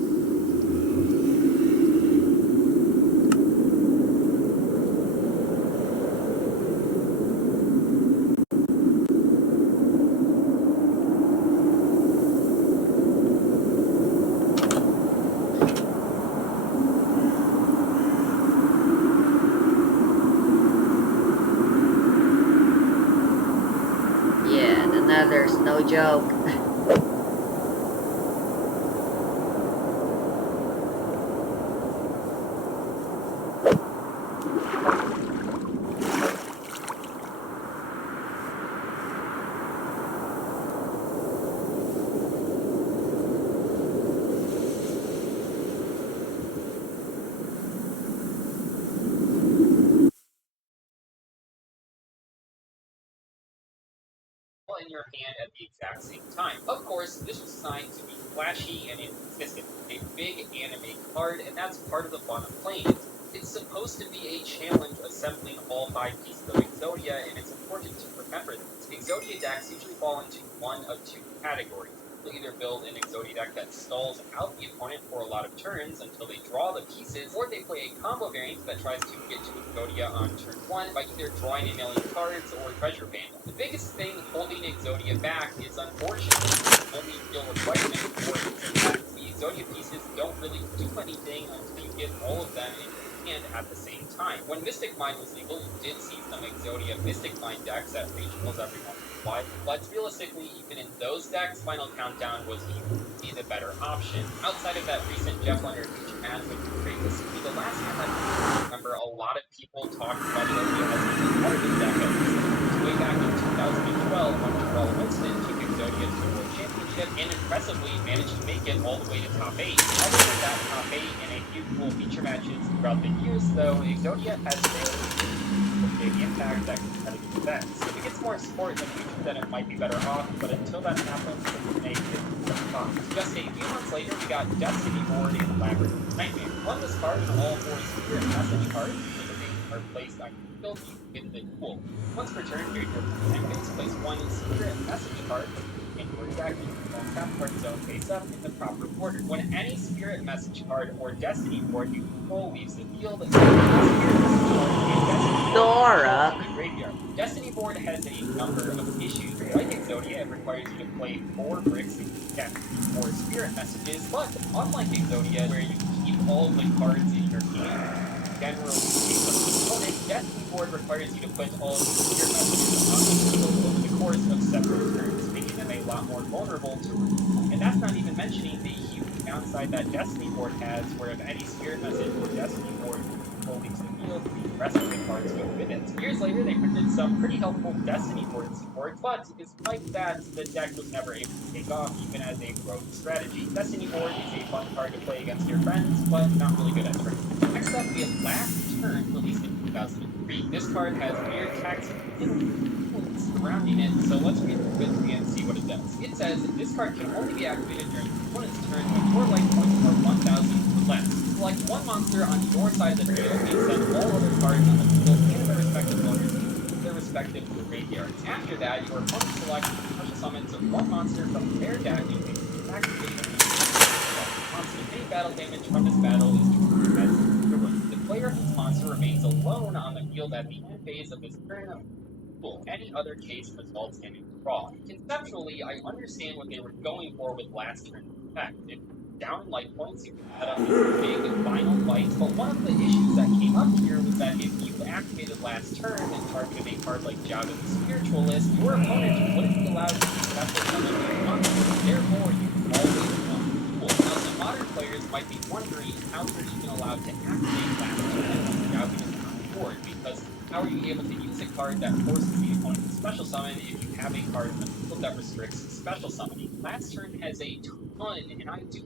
Yeah, the nether's no joke. in your hand at the exact same time. Of course, this was designed to be flashy and inconsistent, a big anime card, and that's part of the fun of playing it. It's supposed to be a challenge assembling all 5 pieces of Exodia, and it's important to remember this. Exodia decks usually fall into one of 2 categories. You'll either build an Exodia deck that stalls out the opponent for a lot of turns until they draw the pieces, or they play a combo variant that tries to get to Exodia on turn 1 by either drawing a million cards or treasure vandal. The biggest thing holding Exodia back is unfortunately the only real requirement for using decks. The Exodia pieces don't really do anything until you get all of them in your hand at the same time. When Mystic Mine was legal, you did see some Exodia Mystic Mine decks at regionals every once in a while, but realistically, even in those decks, Final Countdown was easily the better option. Outside of that recent Jeff Leonard huge match with previously, the last time I remember a lot of people talked about Exodia as a competitive deck at least way back in 2012 when Terrell Winston took Exodia to the World Championship and impressively managed to make it all the way to top 8. Other than that top 8 and a few cool feature matches throughout the years, though, Exodia has failed to big impact at competitive events. If it gets more support in the future, then it might be better off, but until that happens, it may get some fun. Just a few months later, we got Destiny Board in Labyrinth Nightmare. Run this card in all 4 Spirit Message cards, so the names are placed on your field, you win the duel. Once per turn, your opponent place 1 Spirit Message card in your deck in the tap card zone face up in the proper order. When any Spirit Message card or Destiny Board you control leaves the field, the Spirit Message card and Destiny Dora. the graveyard. Destiny Board has a number of issues. Like Exodia, it requires you to play 4 bricks and get 4 Spirit Messages, but unlike Exodia, where you keep all of the cards in your hand, generally speaking, of the opponent, Destiny Board requires you to put all of the Spirit Messages on the field over the course of several turns, making them a lot more vulnerable to removal. And that's not even mentioning the huge downside that Destiny Board has, where if any Spirit Message or Destiny Board leaves the field, the rest of the cards go with it. Years later, they printed some pretty helpful Destiny Board support, but despite that, the deck was never able to take off even as a rogue strategy. Destiny Board is a fun card to play against your friends, but not really good at turn. Next up, we have Last Turn, released in 2003. This card has weird text surrounding it, so let's read through it and see what it does. It says, this card can only be activated during the opponent's turn when your life points are 1,000 or less. Select 1 monster on your side of the field and send all other cards on the field and their respective owners to their respective graveyards. After that, your opponent selects special summons 1 monster from their deck and can activate monster. Any battle damage from this battle is treated as equivalent. The player whose monster remains alone on the field at the end phase of this turn any other case results in a draw. Conceptually, I understand what they were going for with last turn effect. If down in life points, you can set up this big final fight, but one of the issues that came up here was that if you activated last turn and targeted a card like Jabba the Spiritualist, your opponent wouldn't be allowed to special summon their monster, therefore you always won the duel. Now, some modern players might be wondering how you're even allowed to activate last turn when Jabba is on board, because how are you able to use a card that forces the opponent to special summon if you have a card in the field that restricts special summoning? Last turn has a ton, and I do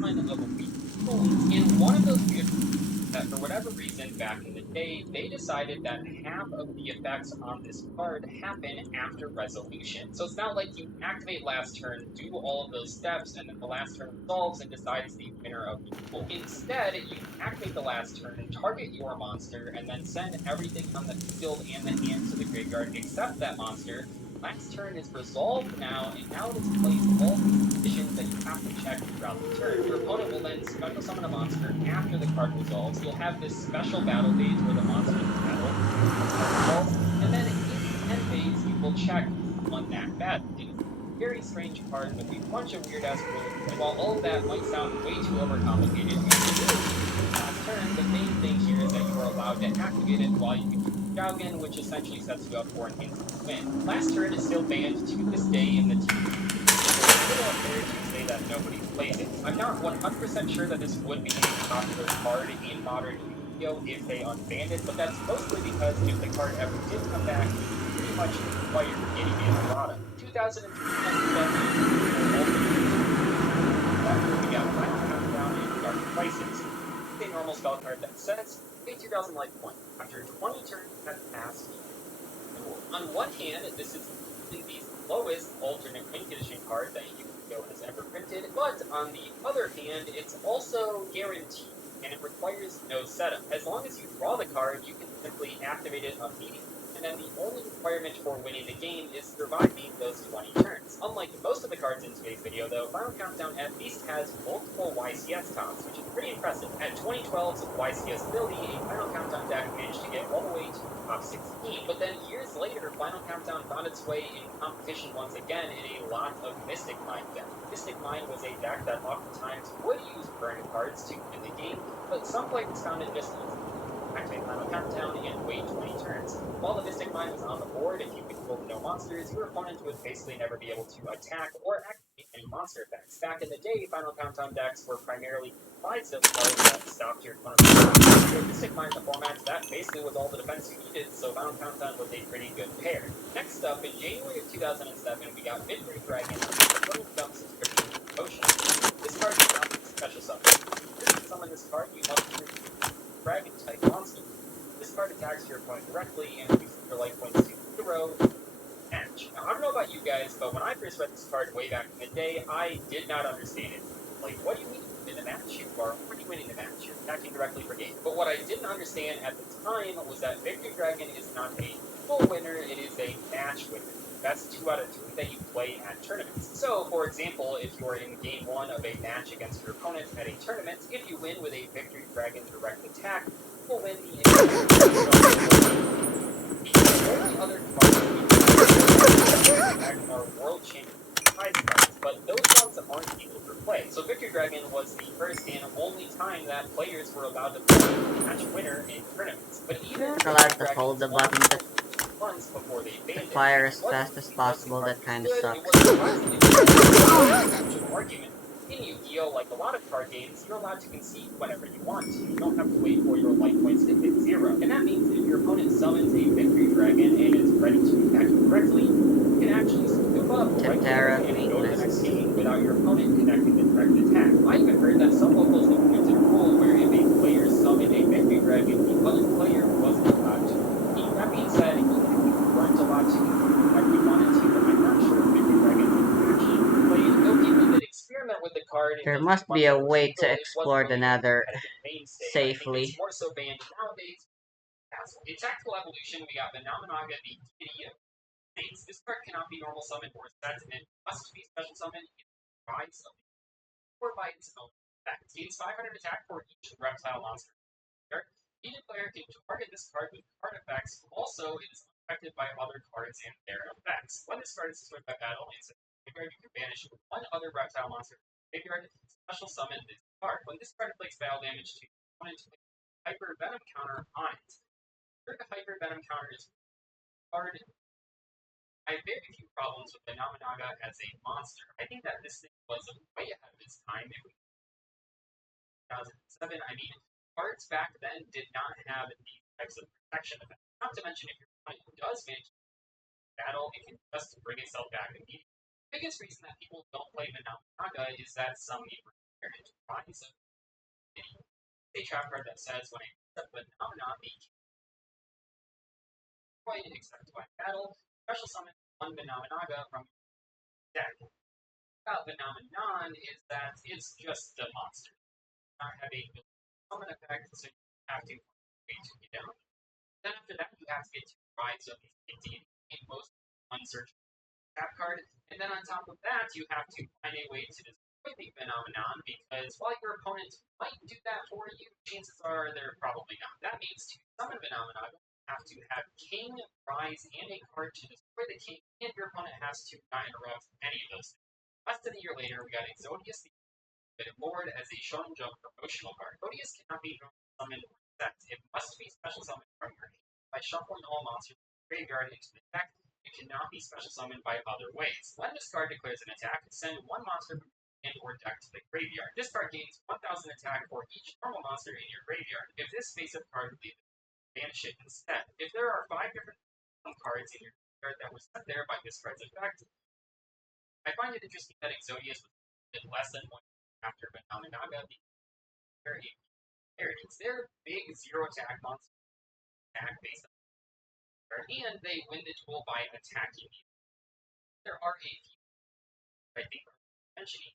ton of weak rules. In one of those weird that for whatever reason back in the day, they decided that half of the effects on this card happen after resolution. So it's not like you activate last turn, do all of those steps, and then the last turn resolves and decides the winner of the duel. Instead, you activate the last turn, target your monster, and then send everything on the field and the hand to the graveyard except that monster. Last turn is resolved now, and now it is placed all the conditions that you have to check throughout the turn. Your opponent will then special summon a monster after the card resolves. You'll have this special battle phase where the monster is battled, and then in the end phase, you will check on that battle. It is a very strange card with a bunch of weird ass rules, and while all of that might sound way too overcomplicated, last turn, the main thing here is that you are allowed to activate it while you can Jaugen, which essentially sets you up for an instant win. Last turn is still banned to this day in the team. It's a little unfair to say that nobody plays it. I'm not 100% sure that this would be a popular card in modern Yu-Gi-Oh! If they unbanned it, but that's mostly because if the card ever did come back, it would pretty much require getting in a lot of 2003 we got Final Countdown and Dark Crisis. A normal spell card that says pay 2,000 life points. After 20 turns have passed, and cool. On one hand, this is the slowest alternate win condition card that Yu-Gi-Oh has ever printed, but on the other hand, it's also guaranteed and it requires no setup. As long as you draw the card, you can simply activate it immediately. And then the only requirement for winning the game is surviving those 20 turns. Unlike most of the cards in today's video, though, Final Countdown at least has multiple YCS tops, which is pretty impressive. At 2012's YCS ability, a Final Countdown deck managed to get all the way to top 16, but then years later, Final Countdown found its way in competition once again in a lot of Mystic Mine decks. Mystic Mine was a deck that oftentimes would use burn cards to win the game, but some players found it just easy to activate Final Countdown and wait 20 turns. While the Mystic Mine was on the board, if you controlled no monsters, your opponent would basically never be able to attack or activate any monster effects. Back in the day, Final Countdown decks were primarily comprised of cards that stopped your opponent's attack. With Mystic Mine in the format, that basically was all the defense you needed, so Final Countdown was a pretty good pair. Next up, in January of 2007, we got Victory Dragon, the Permanent Jump subscription promotion. This card is not special summon. To summon this card, you must use Dragon-type monster. This card attacks your opponent directly and reduces your life points to 0 match. Now, I don't know about you guys, but when I first read this card way back in the day, I did not understand it. Like, what do you mean you win the match? You are already winning the match. You're attacking directly for game. But what I didn't understand at the time was that Victory Dragon is not a full winner, it is a match winner. That's 2 out of 3 that you play at tournaments. So, for example, if you're in game 1 of a match against your opponent at a tournament, if you win with a Victory Dragon direct attack, you will win the only other cards are World Champion prize cards, but those ones aren't able to play. So Victory Dragon was the first and only time that players were allowed to play match winner in tournaments. But even Allowed to hold the button to months before they banned fire it, as fast as possible, that kind of good, sucks. it was surprisingly argument. In Yu-Gi-Oh, like a lot of card games, you're allowed to concede whenever you want to. You don't have to wait for your life points to hit 0. And that means if your opponent summons a Victory Dragon and is ready to attack you correctly, you can actually scoop up right there and go to the next game without your opponent connecting the direct attack. I even heard that some locals implemented a rule where if a player summoned a Victory Dragon, the other player wasn't allowed to compete. That being said, even if you weren't allowed to compete like you wanted to, I'm not sure if Victory Dragon actually played. Though people did experiment with the card. There must be a way to explore the Nether safely. It's more so banned nowadays. As a tactical evolution, we got the Namanaga, the deity of things. This card cannot be normal summoned or set, and it must be special summoned by something or by its own effect. It gains 500 attack for each reptile monster. Each player can target this card with card effects. Also, it is unaffected by other cards and their effects. When this card is destroyed by battle, it's graveyard, you can banish one other reptile monster graveyard, special summon this card. When this card inflicts battle damage to your opponent, Hyper Venom counter on it. The Hyper Venom counter is card. I have very few problems with the Namanaga as a monster. I think that this thing was way ahead of its time. If we 2007, I mean, cards back then did not have these types of protection effects. Not to mention, if your opponent does manage to battle, it can just bring itself back immediately. The biggest reason that people don't play Namanaga is that some people are rise of a trap card that says when a phenomenon be quite except by battle, special summon one Namanaga from deck. About Phenomenon is that it's just a monster. Not having a summon effect, so you have to wait to get down. Then after that, you have to get to rise of these big deities in most unsearchable tap card. And then on top of that, you have to find a way to destroy the phenomenon because while your opponent might do that for you, chances are they're probably not. That means to summon phenomenon, you have to have king, rise, and a card to destroy the king, and your opponent has to not interrupt any of those things. Less than a year later, we got Exodius the Lord as a Shonen Jump promotional card. Exodius cannot be summoned or set. It must be special summoned from your hand. By shuffling all monsters from the graveyard into the deck, it cannot be special summoned by other ways. When this card declares an attack, send one monster from your hand or deck to the graveyard. This card gains 1000 attack for each normal monster in your graveyard. If this face-up card would leave, banish it instead. If there are 5 different cards in your graveyard that were set there by this card's effect, I find it interesting that Exodius was less than 1 after Namanaga because they're big 0 attack monster attack based on and they win the duel by attacking you. There are a few, I think, mentioning.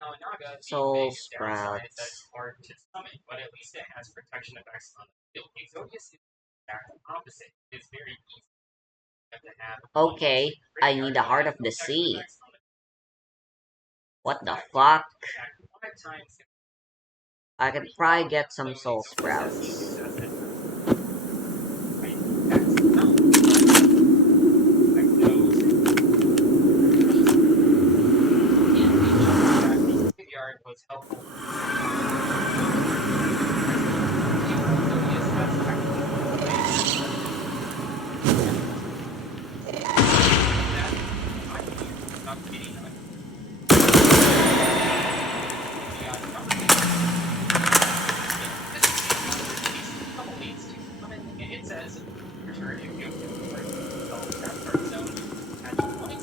Now, Naga, the Soul big downside is that Sprouts. it's hard to summon, but at least it has protection effects on the field. Exodius is the exact opposite. It's very easy. You have to have Okay, I need the Heart of the Sea. What the fuck? five times. I could probably get some Soul Sprouts. Was helpful. It says return if you have that card zone and you want to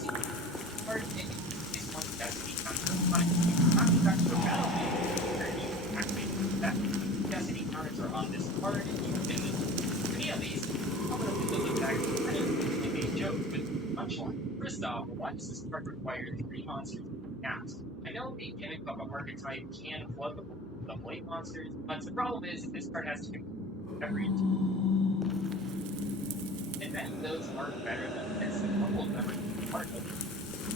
card maybe this one destiny counter on it. Not back to a battlefield where you activate that. Destiny counters are on this card and you can any of these. I'm gonna leave those back kind of like a joke with punchline. First off, why does this card require 3 monsters cast? I know the gimmick of a archetype can flood the blade monsters, but the problem is this card has to be every and many of those are better than this. A couple of them are part of the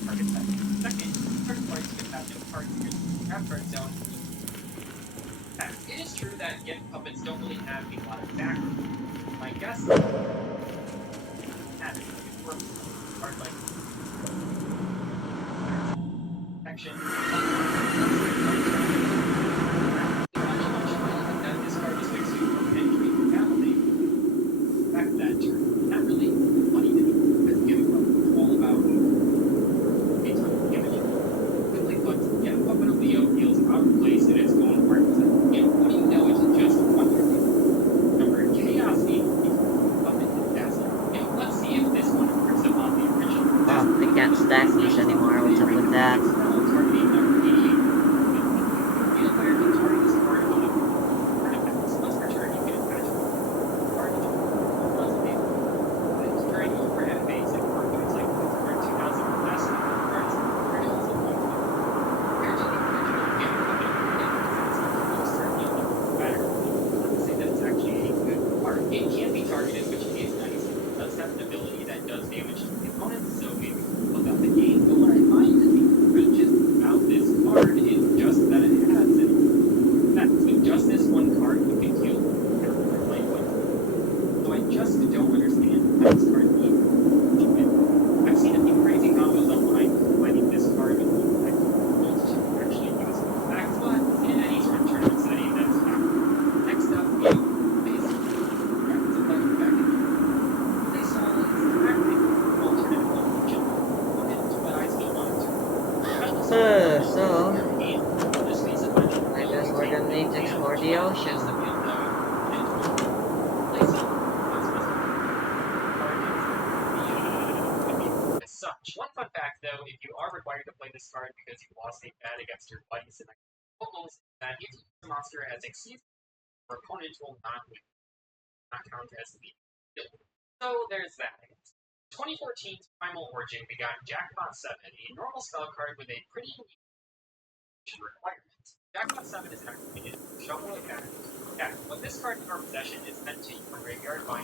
archetype. Second, third parts can have no cards in your trap card zone. It is true that gimmick puppets don't really have a lot of background. My guess is that it works hard like protection. This card is fixed to entry validate back that turn. Not really funny to me because gimmick puppet is all about a ton of damage. Quickly put, gimmick puppet of Leo feels out of place in its own archetype. And what do you know, it's just one number chaos 8 puppet is dazzling. And let's see if this one works up on the original. Oh, I can't stack these anymore. What's up with that? It can be targeted, which is nice. It does have an ability that does damage to the opponent, so maybe look up the game. But what I find outrageous about this card is just that it has an effect. So just this one card you can heal your life with. So I just don't understand how this card needs. I've seen a few crazy combos online finding this card with I don't actually use it. In fact, but in any sort of tournament setting, that's not. Next up, we So, I guess we're gonna need to explore the ocean. As such, one fun fact though, if you are required to play this card because you lost a bet against your buddies in the locals, that if you use the monster as a season, your opponent will not win, not count as the kill. So there's that. 2014's Primal Origin, we got Jackpot 7, a normal spell card with a pretty unique requirement. Jackpot 7 is activated, shuffle it back. Yeah, when this card in your possession is sent to your graveyard by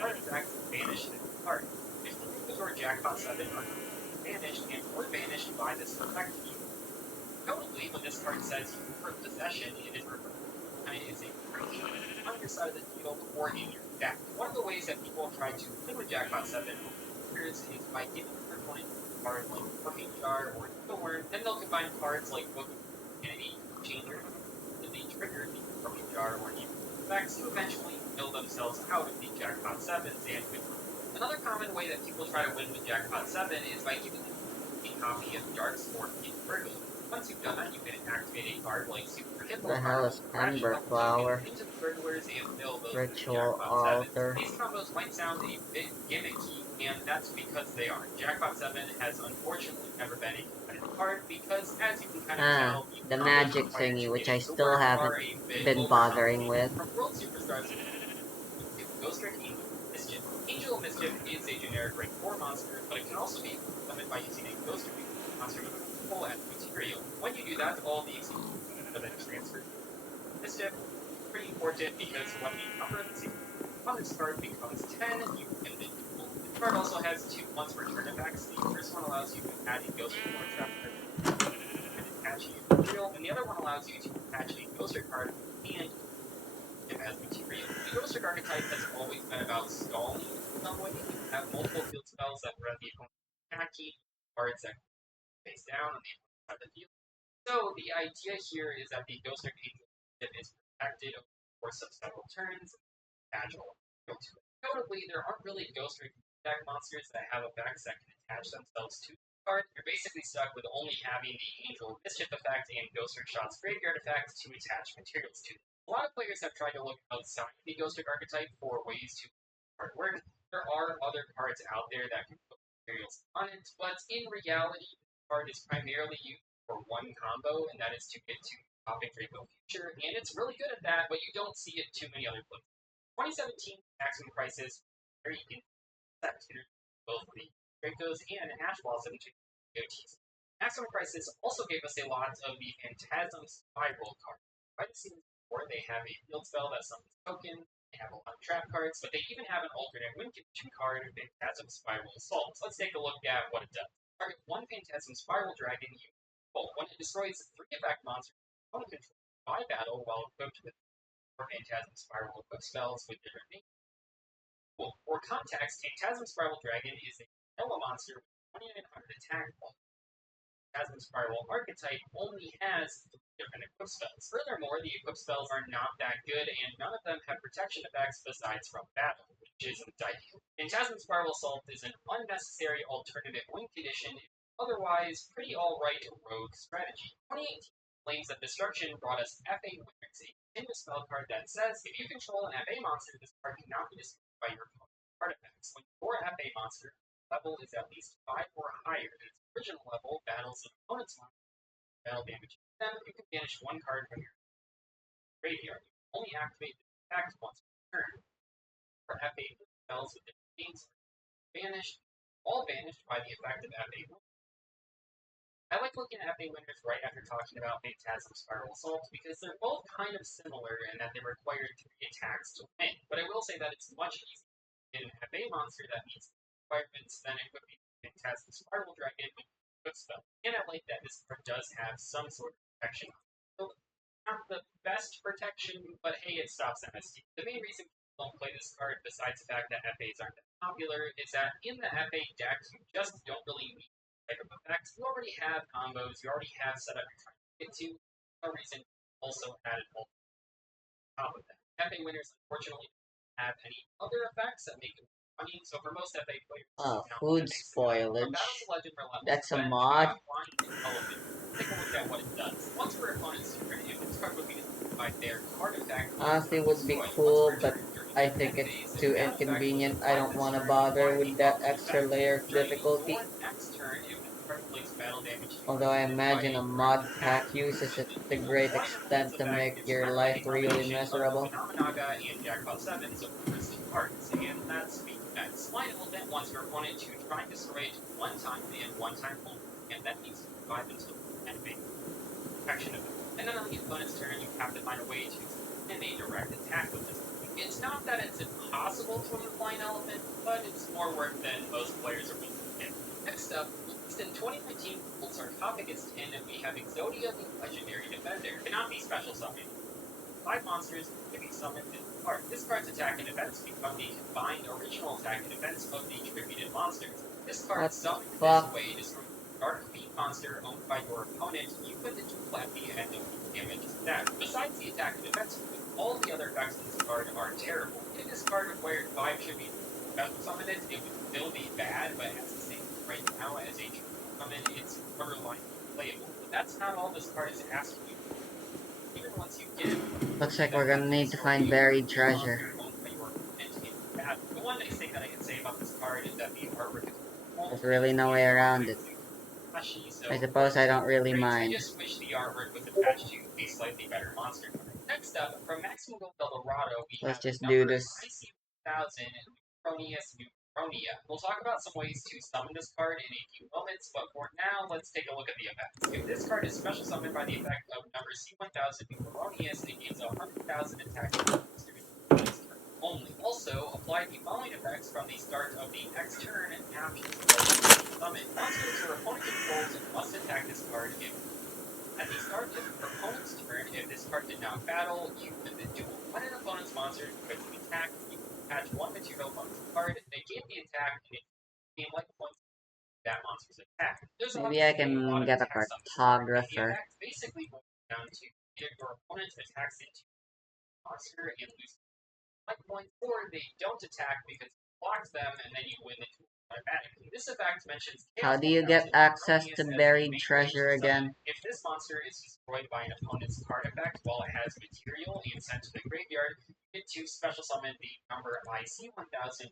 artifact, banish this card. If you with your Jackpot 7 are banished and or banished by this effect, notably when this card says you for possession, it is reversed. And it is a creature on your side of the field or in your deck. One of the ways that people try to win with Jackpot 7 is by giving their opponent a card like Working Jar or Thorn, then they'll combine cards like Book of Infinity, Changer, to the trigger the Working Jar or even effects to eventually mill themselves out of the Jackpot 7s and win. Another common way that people try to win with Jackpot 7 is by giving them a copy of Dark's or Virgo. Once you've done that, you can activate a card like Super Hippo. The hell is Ember Flower? Into the burglars and mill those Ritual Jackpot 7s. Altar. These combos might sound a bit gimmicky, and that's because they are. Jackpot 7 has unfortunately never been a competitive card because, as you can kind of tell, The magic thingy, which I still haven't been bothering with. From World Superstars, Ghost Trick Angel, Mischief, generic rank 4 monster, but it can also be summoned by using a ghost monster you pull as material. When you do that, all the XP are then transferred. This step is pretty important because when the number of XP on this card becomes 10, you can then pull. This card also has two once per turn effects. The first one allows you to add a ghost or trap card and attach a material, and the other one allows you to attach a ghost card and him as material. The Ghost archetype has always been about stalling in some way. You have multiple field spells that prevent the opponent's attack key, cards that face down on the opponent's side of the field. So the idea here is that the Ghost archetype is protected over the course of several turns, agile. Notably, there aren't really Ghost deck monsters that have effects that can attach themselves to the card. You're basically stuck with only having the Angel Mischief effect and Ghost Shot's Graveyard effect to attach materials to them. A lot of players have tried to look outside the Ghost archetype for ways to make it work. There are other cards out there that can put materials on it, but in reality, the card is primarily used for one combo, and that is to get to Topic Draco Future, and it's really good at that, but you don't see it too many other places. 2017 Maximum Crisis, very interesting, both the Dracos and Ash Blossom to OTs. Maximum Crisis also gave us a lot of the Phantasm Spiral cards. I've seen before, they have a field spell that summons token, they have a lot of trap cards, but they even have an alternate win condition card, Phantasm Spiral Assault. So let's take a look at what it does. Target one Phantasm Spiral Dragon you control. When it destroys 3 effect monsters opponent control by battle while equipped with 4 Phantasm Spiral equipped spells with different names. For context, Phantasm Spiral Dragon is a vanilla monster with 2900 attack points. Phantasm Spiral archetype only has 3 different equip spells. Furthermore, the equip spells are not that good, and none of them have protection effects besides from battle, which isn't ideal. Phantasm Spiral Assault is an unnecessary alternative win condition, otherwise pretty alright rogue strategy. 2018 claims that Destruction brought us FA Winners, a continuous spell card that says if you control an FA monster, this card cannot be destroyed by your opponent's artifacts. When your FA monster level is at least 5 or higher than its original level, battles an opponent's monster, battle damage them, you can banish one card from your graveyard. You can only activate the effect once per turn. For FA spells with different names banished, all banished by the effect of FA. I like looking at FA winners right after talking about Phantasm Spiral Assault because they're both kind of similar in that they require 3 attacks to win. But I will say that it's much easier to get an FA monster that meets the requirements than equipping Phantasm Spiral Dragon with a good spell. And I like that this card does have some sort of protection. So not the best protection, but hey, it stops MST. The main reason people don't play this card, besides the fact that FAs aren't that popular, is that in the FA deck, you just don't really need type of effects. You already have combos, you already have setup you're trying to get to. No reason to also add on top of that. FA winners unfortunately don't have any other effects that make them money, so for most FA players, Food spoilage. That's a mod. Take a look at what it does. Once per opponent's turn, if this card would be destroyed by their card effect, Honestly, would be cool, but I think it's too inconvenient. I don't want to bother with that extra layer of difficulty. Next turn, if this card inflicts battle damage, Although I imagine a mod pack uses it to great extent to make your life really miserable. Namanaga and Jackpot 7, so first 2 cards, and that's the next. Flying Elephant wants your opponent to try and destroy it one time and one time only, and that needs to survive until the end phase. Protection of it. And then on the opponent's turn, you have to find a way to send a direct attack with this. It's not that it's impossible to win Flying Elephant, but it's more work than most players are willing to do. Next up, in 2019, our topic is 10, and we have Exodia, the Legendary Defender. Cannot be special summoned. 5 monsters can be summoned in the card. This card's attack and defense become the combined original attack and defense of the tributed monsters. This card summoned this way destroys a dark fiend monster owned by your opponent. You put the tool at the end of the damage stat. Besides the attack and defense, all the other effects in this card are terrible. If this card required 5 tribute special summon it would still be bad, but as the same right now as a summon, it's borderline playable. But that's not all this card is asking you. Even once you get it, Looks like we're gonna need to find buried treasure. the one nice thing that I can say about this card is that the artwork is There's really no way around it. I suppose I don't really mind. I just wish the artwork was attached to a slightly better monster card. Next up, from Maximum Gold Eldorado, we Let's have just do this. IC1000 Cronius Ronia. We'll talk about some ways to summon this card in a few moments, but for now, let's take a look at the effects. If this card is special summoned by the effect of number C1000 Numeronius, it gains 100,000 attack its turn only. Also, apply the following effects from the start of the next turn after the summon. Monsters your opponent controls must attack this card if at the start of your opponent's turn, if this card did not battle, you win the duel. When an opponent's monster quickly attack, you attach one material from this card, negate the attack, and gain like points that monster's attack. There's Maybe I obviously a lot can of get a attacks on this card, and the cartographer. effect basically boils down to either your opponent attacks into a monster and loses like points, or they don't attack because you block them, and then you win the duel automatically. This effect mentions How Chaos do you 1000 get access Erroneous to as the buried main way treasure to summon. again? If this monster is destroyed by an opponent's card effect while it has material and sent to the graveyard, you get to special summon the number IC1000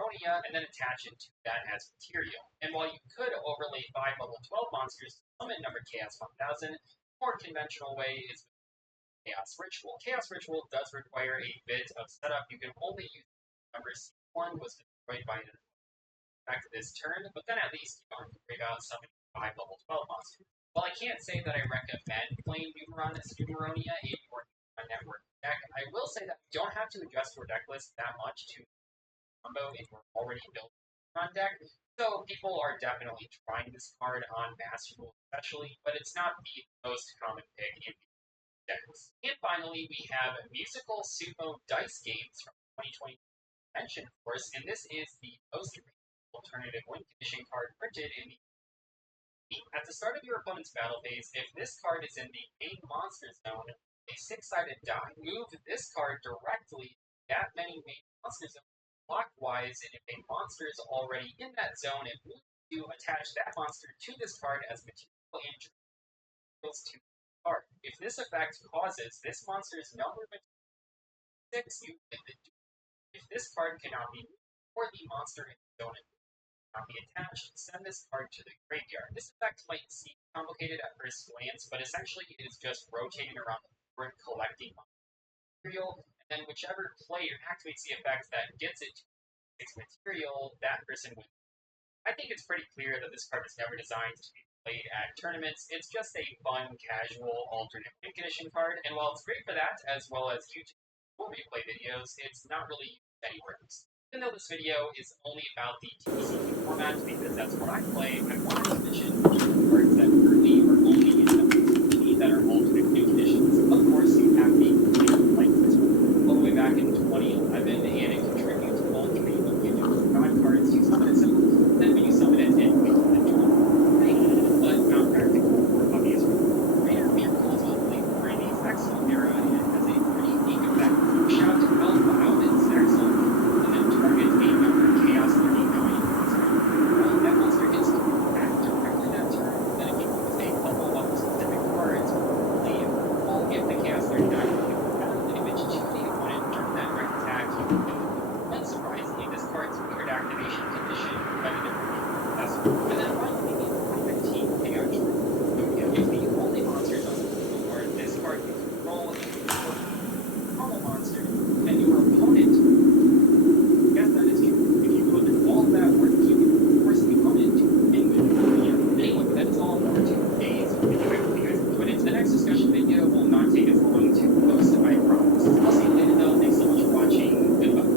Ronia and then attach it to that as material. And while you could overlay 5 level 12 monsters to summon number Chaos 1000, the more conventional way is Chaos Ritual. Chaos Ritual does require a bit of setup. You can only use number C1 was destroyed by an effect this turn, but then at least you don't have to worry about summoning 5 level 12 monsters. While I can't say that I recommend playing Numeronia in your network deck, I will say that you don't have to adjust your deck list that much to combo in your already built Numeron deck. So people are definitely trying this card on Master Duel especially, but it's not the most common pick in decks. And finally, we have musical sumo dice games from 2020 convention, of course, and this is the most alternative win condition card printed in the at the start of your opponent's battle phase. If this card is in the main monster zone, a six-sided die, move this card directly that many main monster zones clockwise, and if a monster is already in that zone, it moves to attach that monster to this card as material and materials to the card. If this effect causes this monster's number of 6, you win the duel. If this card cannot be moved, or the monster in the zone cannot be attached, send this card to the graveyard. This effect might seem complicated at first glance, but essentially it is just rotating around the board, collecting material, and then whichever player activates the effect that gets it to 6 material, that person wins. I think it's pretty clear that this card was never designed to be played at tournaments. It's just a fun, casual, alternate win condition card, and while it's great for that, as well as YouTube full replay videos, it's not really used anywhere else. Even though this video is only about the TCG format, because that's what I play, I wanted to mention cards that currently are only in WCG that are alternate win conditions. Of course, you have the like this one, all the way back in 2011, and it contributes all 3 of the God cards to summon itself. Then when you summon it, it makes the duel. But not practical for obvious reasons. Greater Miracle is only for the Saxon era, and it has a pretty unique effect. You shout Help out in Saxon, and then target a number Chaos 39 monster. Well, that monster gets to attack directly that turn, then if you use a couple of specific cards, leave, will give the Chaos 39 an image to the opponent during that direct attack. You can do it. Unsurprisingly, this card's weird activation condition competitive and then finally, the 2015 Chaos True is the only monsters on the board this card can control a normal monster, and your opponent, yes, that is true. If you put all that work, you can force the opponent to win with the Anyway, that is all for today's video. I hope you guys enjoyed it. The next discussion video will not take as long to post, I promise. I'll see you later, though. Thanks so much for watching. Goodbye.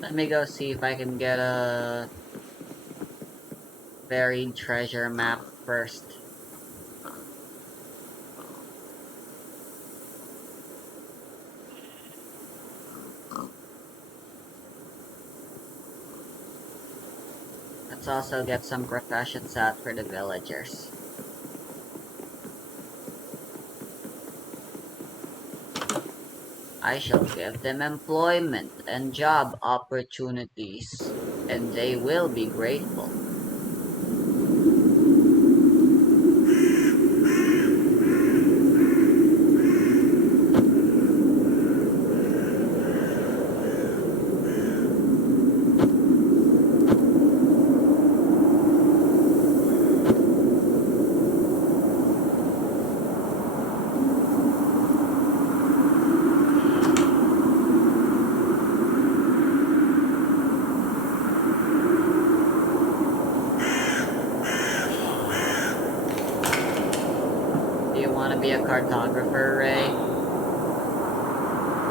Let me go see if I can get a buried treasure map first. Let's also get some professions out for the villagers. I shall give them employment and job opportunities, and they will be grateful. Do you want to be a cartographer, Ray?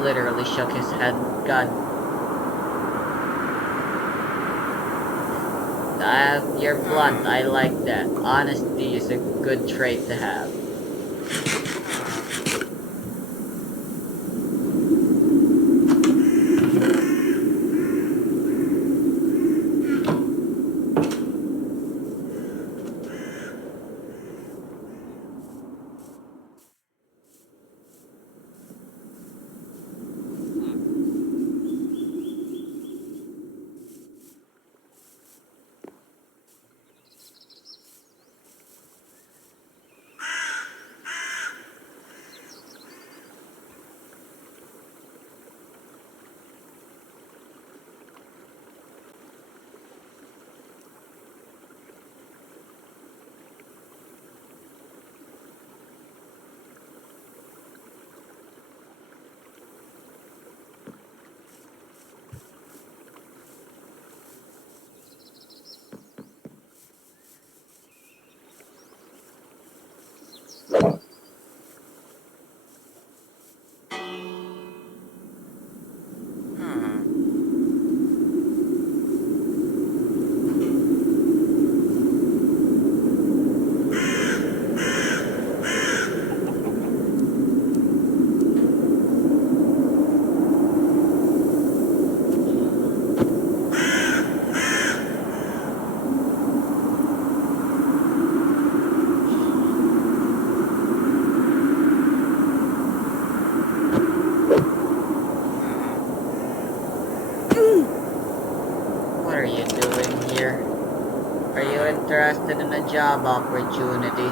Literally shook his head. God. You're blunt. I like that. Honesty is a good trait to have. What are you doing here? Are you interested in a job opportunity?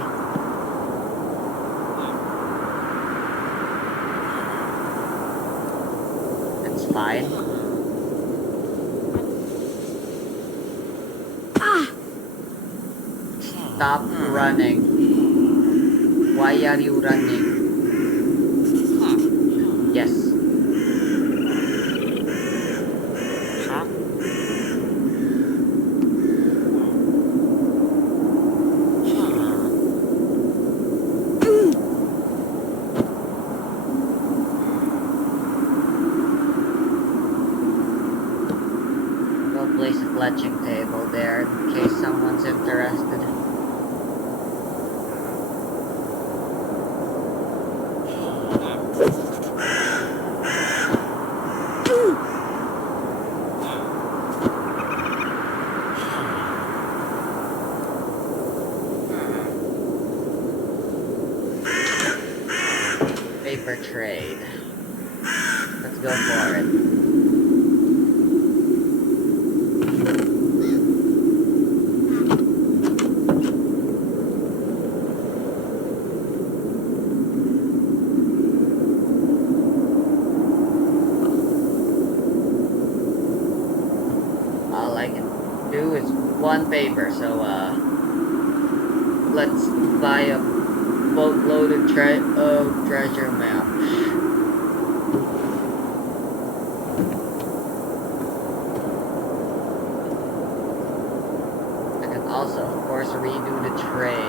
It's fine. Stop running. Why are you running? Yes. Go place a fletching table there in case someone's interested. Paper trade. Let's go for it. All I can do is one paper, so let's buy a boatload of treasure map. I can also, of course, redo the trade.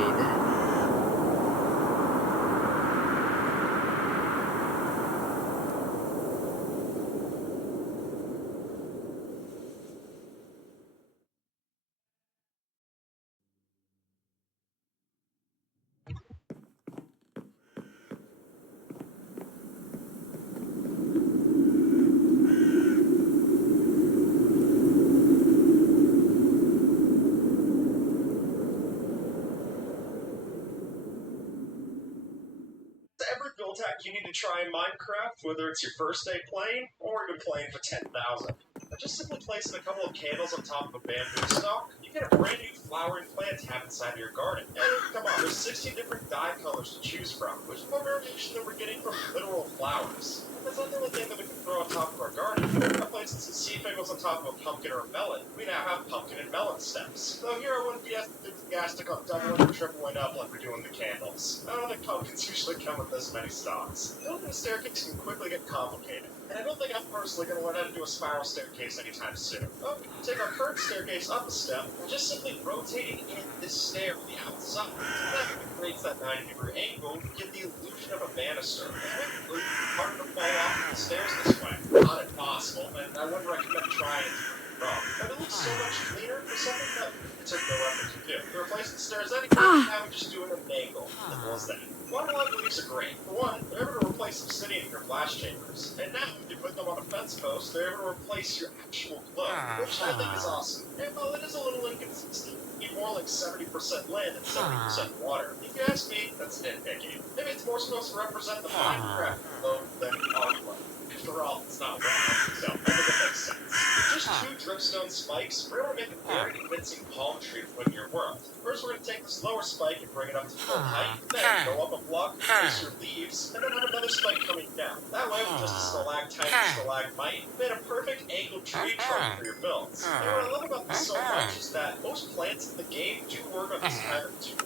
tech you need to try in Minecraft, whether it's your first day playing or you've been playing for 10,000. By just simply placing a couple of candles on top of a bamboo stalk, you get a brand new flowering plant to have inside of your garden. And come on, there's 16 different dye colors to choose from, which is more variation than we're getting from literal flowers. And that's not the only thing that we can throw on top of our garden. By placing some sea pickles on top of a pumpkin or a melon, we now have pumpkin and melon stems. Though here I wouldn't be as enthusiastic on doubling or tripling up like we're doing the candles. I don't think pumpkins usually come with this many stalks. Building a staircase can quickly get complicated, and I don't think I'm personally going to learn how to do a spiral staircase anytime soon. But we can take our current staircase up a step and just simply rotating in this stair on the outside. So that creates that 90-degree angle to give the illusion of a banister. It's really hard to fall off the stairs this way. Not impossible, and I wouldn't recommend trying it wrong. But it looks so much cleaner for something that it took no effort to do. To replace the stairs anyway, now we just do it at an angle. Simple as that. Waterlogged leaves are great. For one, they're able to replace obsidian in your flash chambers. And now, if you put them on a fence post, they're able to replace your actual glow, which I think is awesome. And while it is a little inconsistent, you more like 70% land and 70% water. If you ask me, that's nitpicking. Maybe it's more supposed to represent the Minecraft glow than our glow. After all, it's not round, so I think it makes sense. With just 2 dripstone spikes, we're able to make a very convincing palm tree to put in your world. First, we're going to take this lower spike and bring it up to full height, then go up a block, place your leaves, and then have another spike coming down. That way, with just a stalactite and stalagmite, you made a perfect angled tree trunk for your builds. And what I love about this so much is that most plants in the game do work on this kind of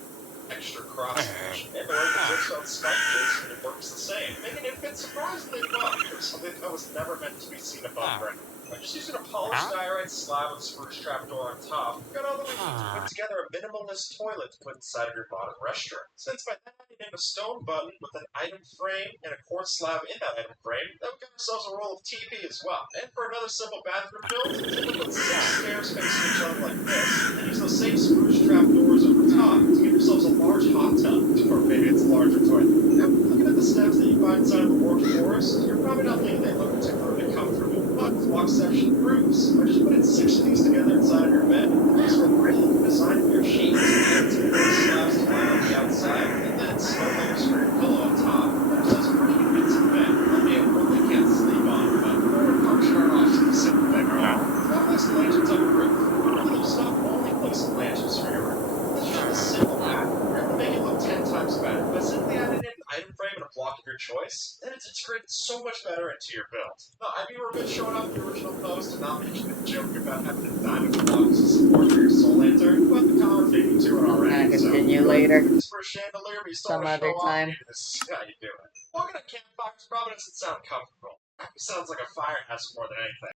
extra cross hatch. And the way the dripstone spike is, it works the same, making it fit surprisingly well for something that was never meant to be seen above ground. By just using a polished diorite slab with a spruce trapdoor on top, you got all the way to put together a minimalist toilet to put inside of your modern restroom. Since by adding in a stone button with an item frame and a quartz slab in that item frame, then we got ourselves a roll of TP as well. And for another simple bathroom build, simply put 6 stairs facing each other like this, and use those same spruce trapdoors over top to give yourselves a large hot tub, or maybe it's a larger toilet. Now, looking at the steps that you find inside of the working forest, you're probably not thinking they look particularly comfortable. But walk section proves, by just putting 6 of these together inside of your bed, it makes for a great looking design for your sheets. And it's slabs to line on the outside, and then snow layers for your pillow on top. There's just a pretty convincing bed. I mean, one they can't sleep on, but forward function are often the simple thing, right? Now place lanterns on your roof. Really, you stop only placing lanterns for your roof. This is just a simple hack. You're able to make it look 10 times better by simply adding in an item frame and a block of your choice, and it's integrated so much better into your build. Now, I'd be remiss showing off the original post and not mention the joke about having a diamond blocks as support for your soul lantern, but the common thing you do it already. Continue later. It's for a chandelier, but you still Some want to other show off. time. Maybe this is how you do it. Walking a campfire probably doesn't sound comfortable. It sounds like a fire hazard more than anything.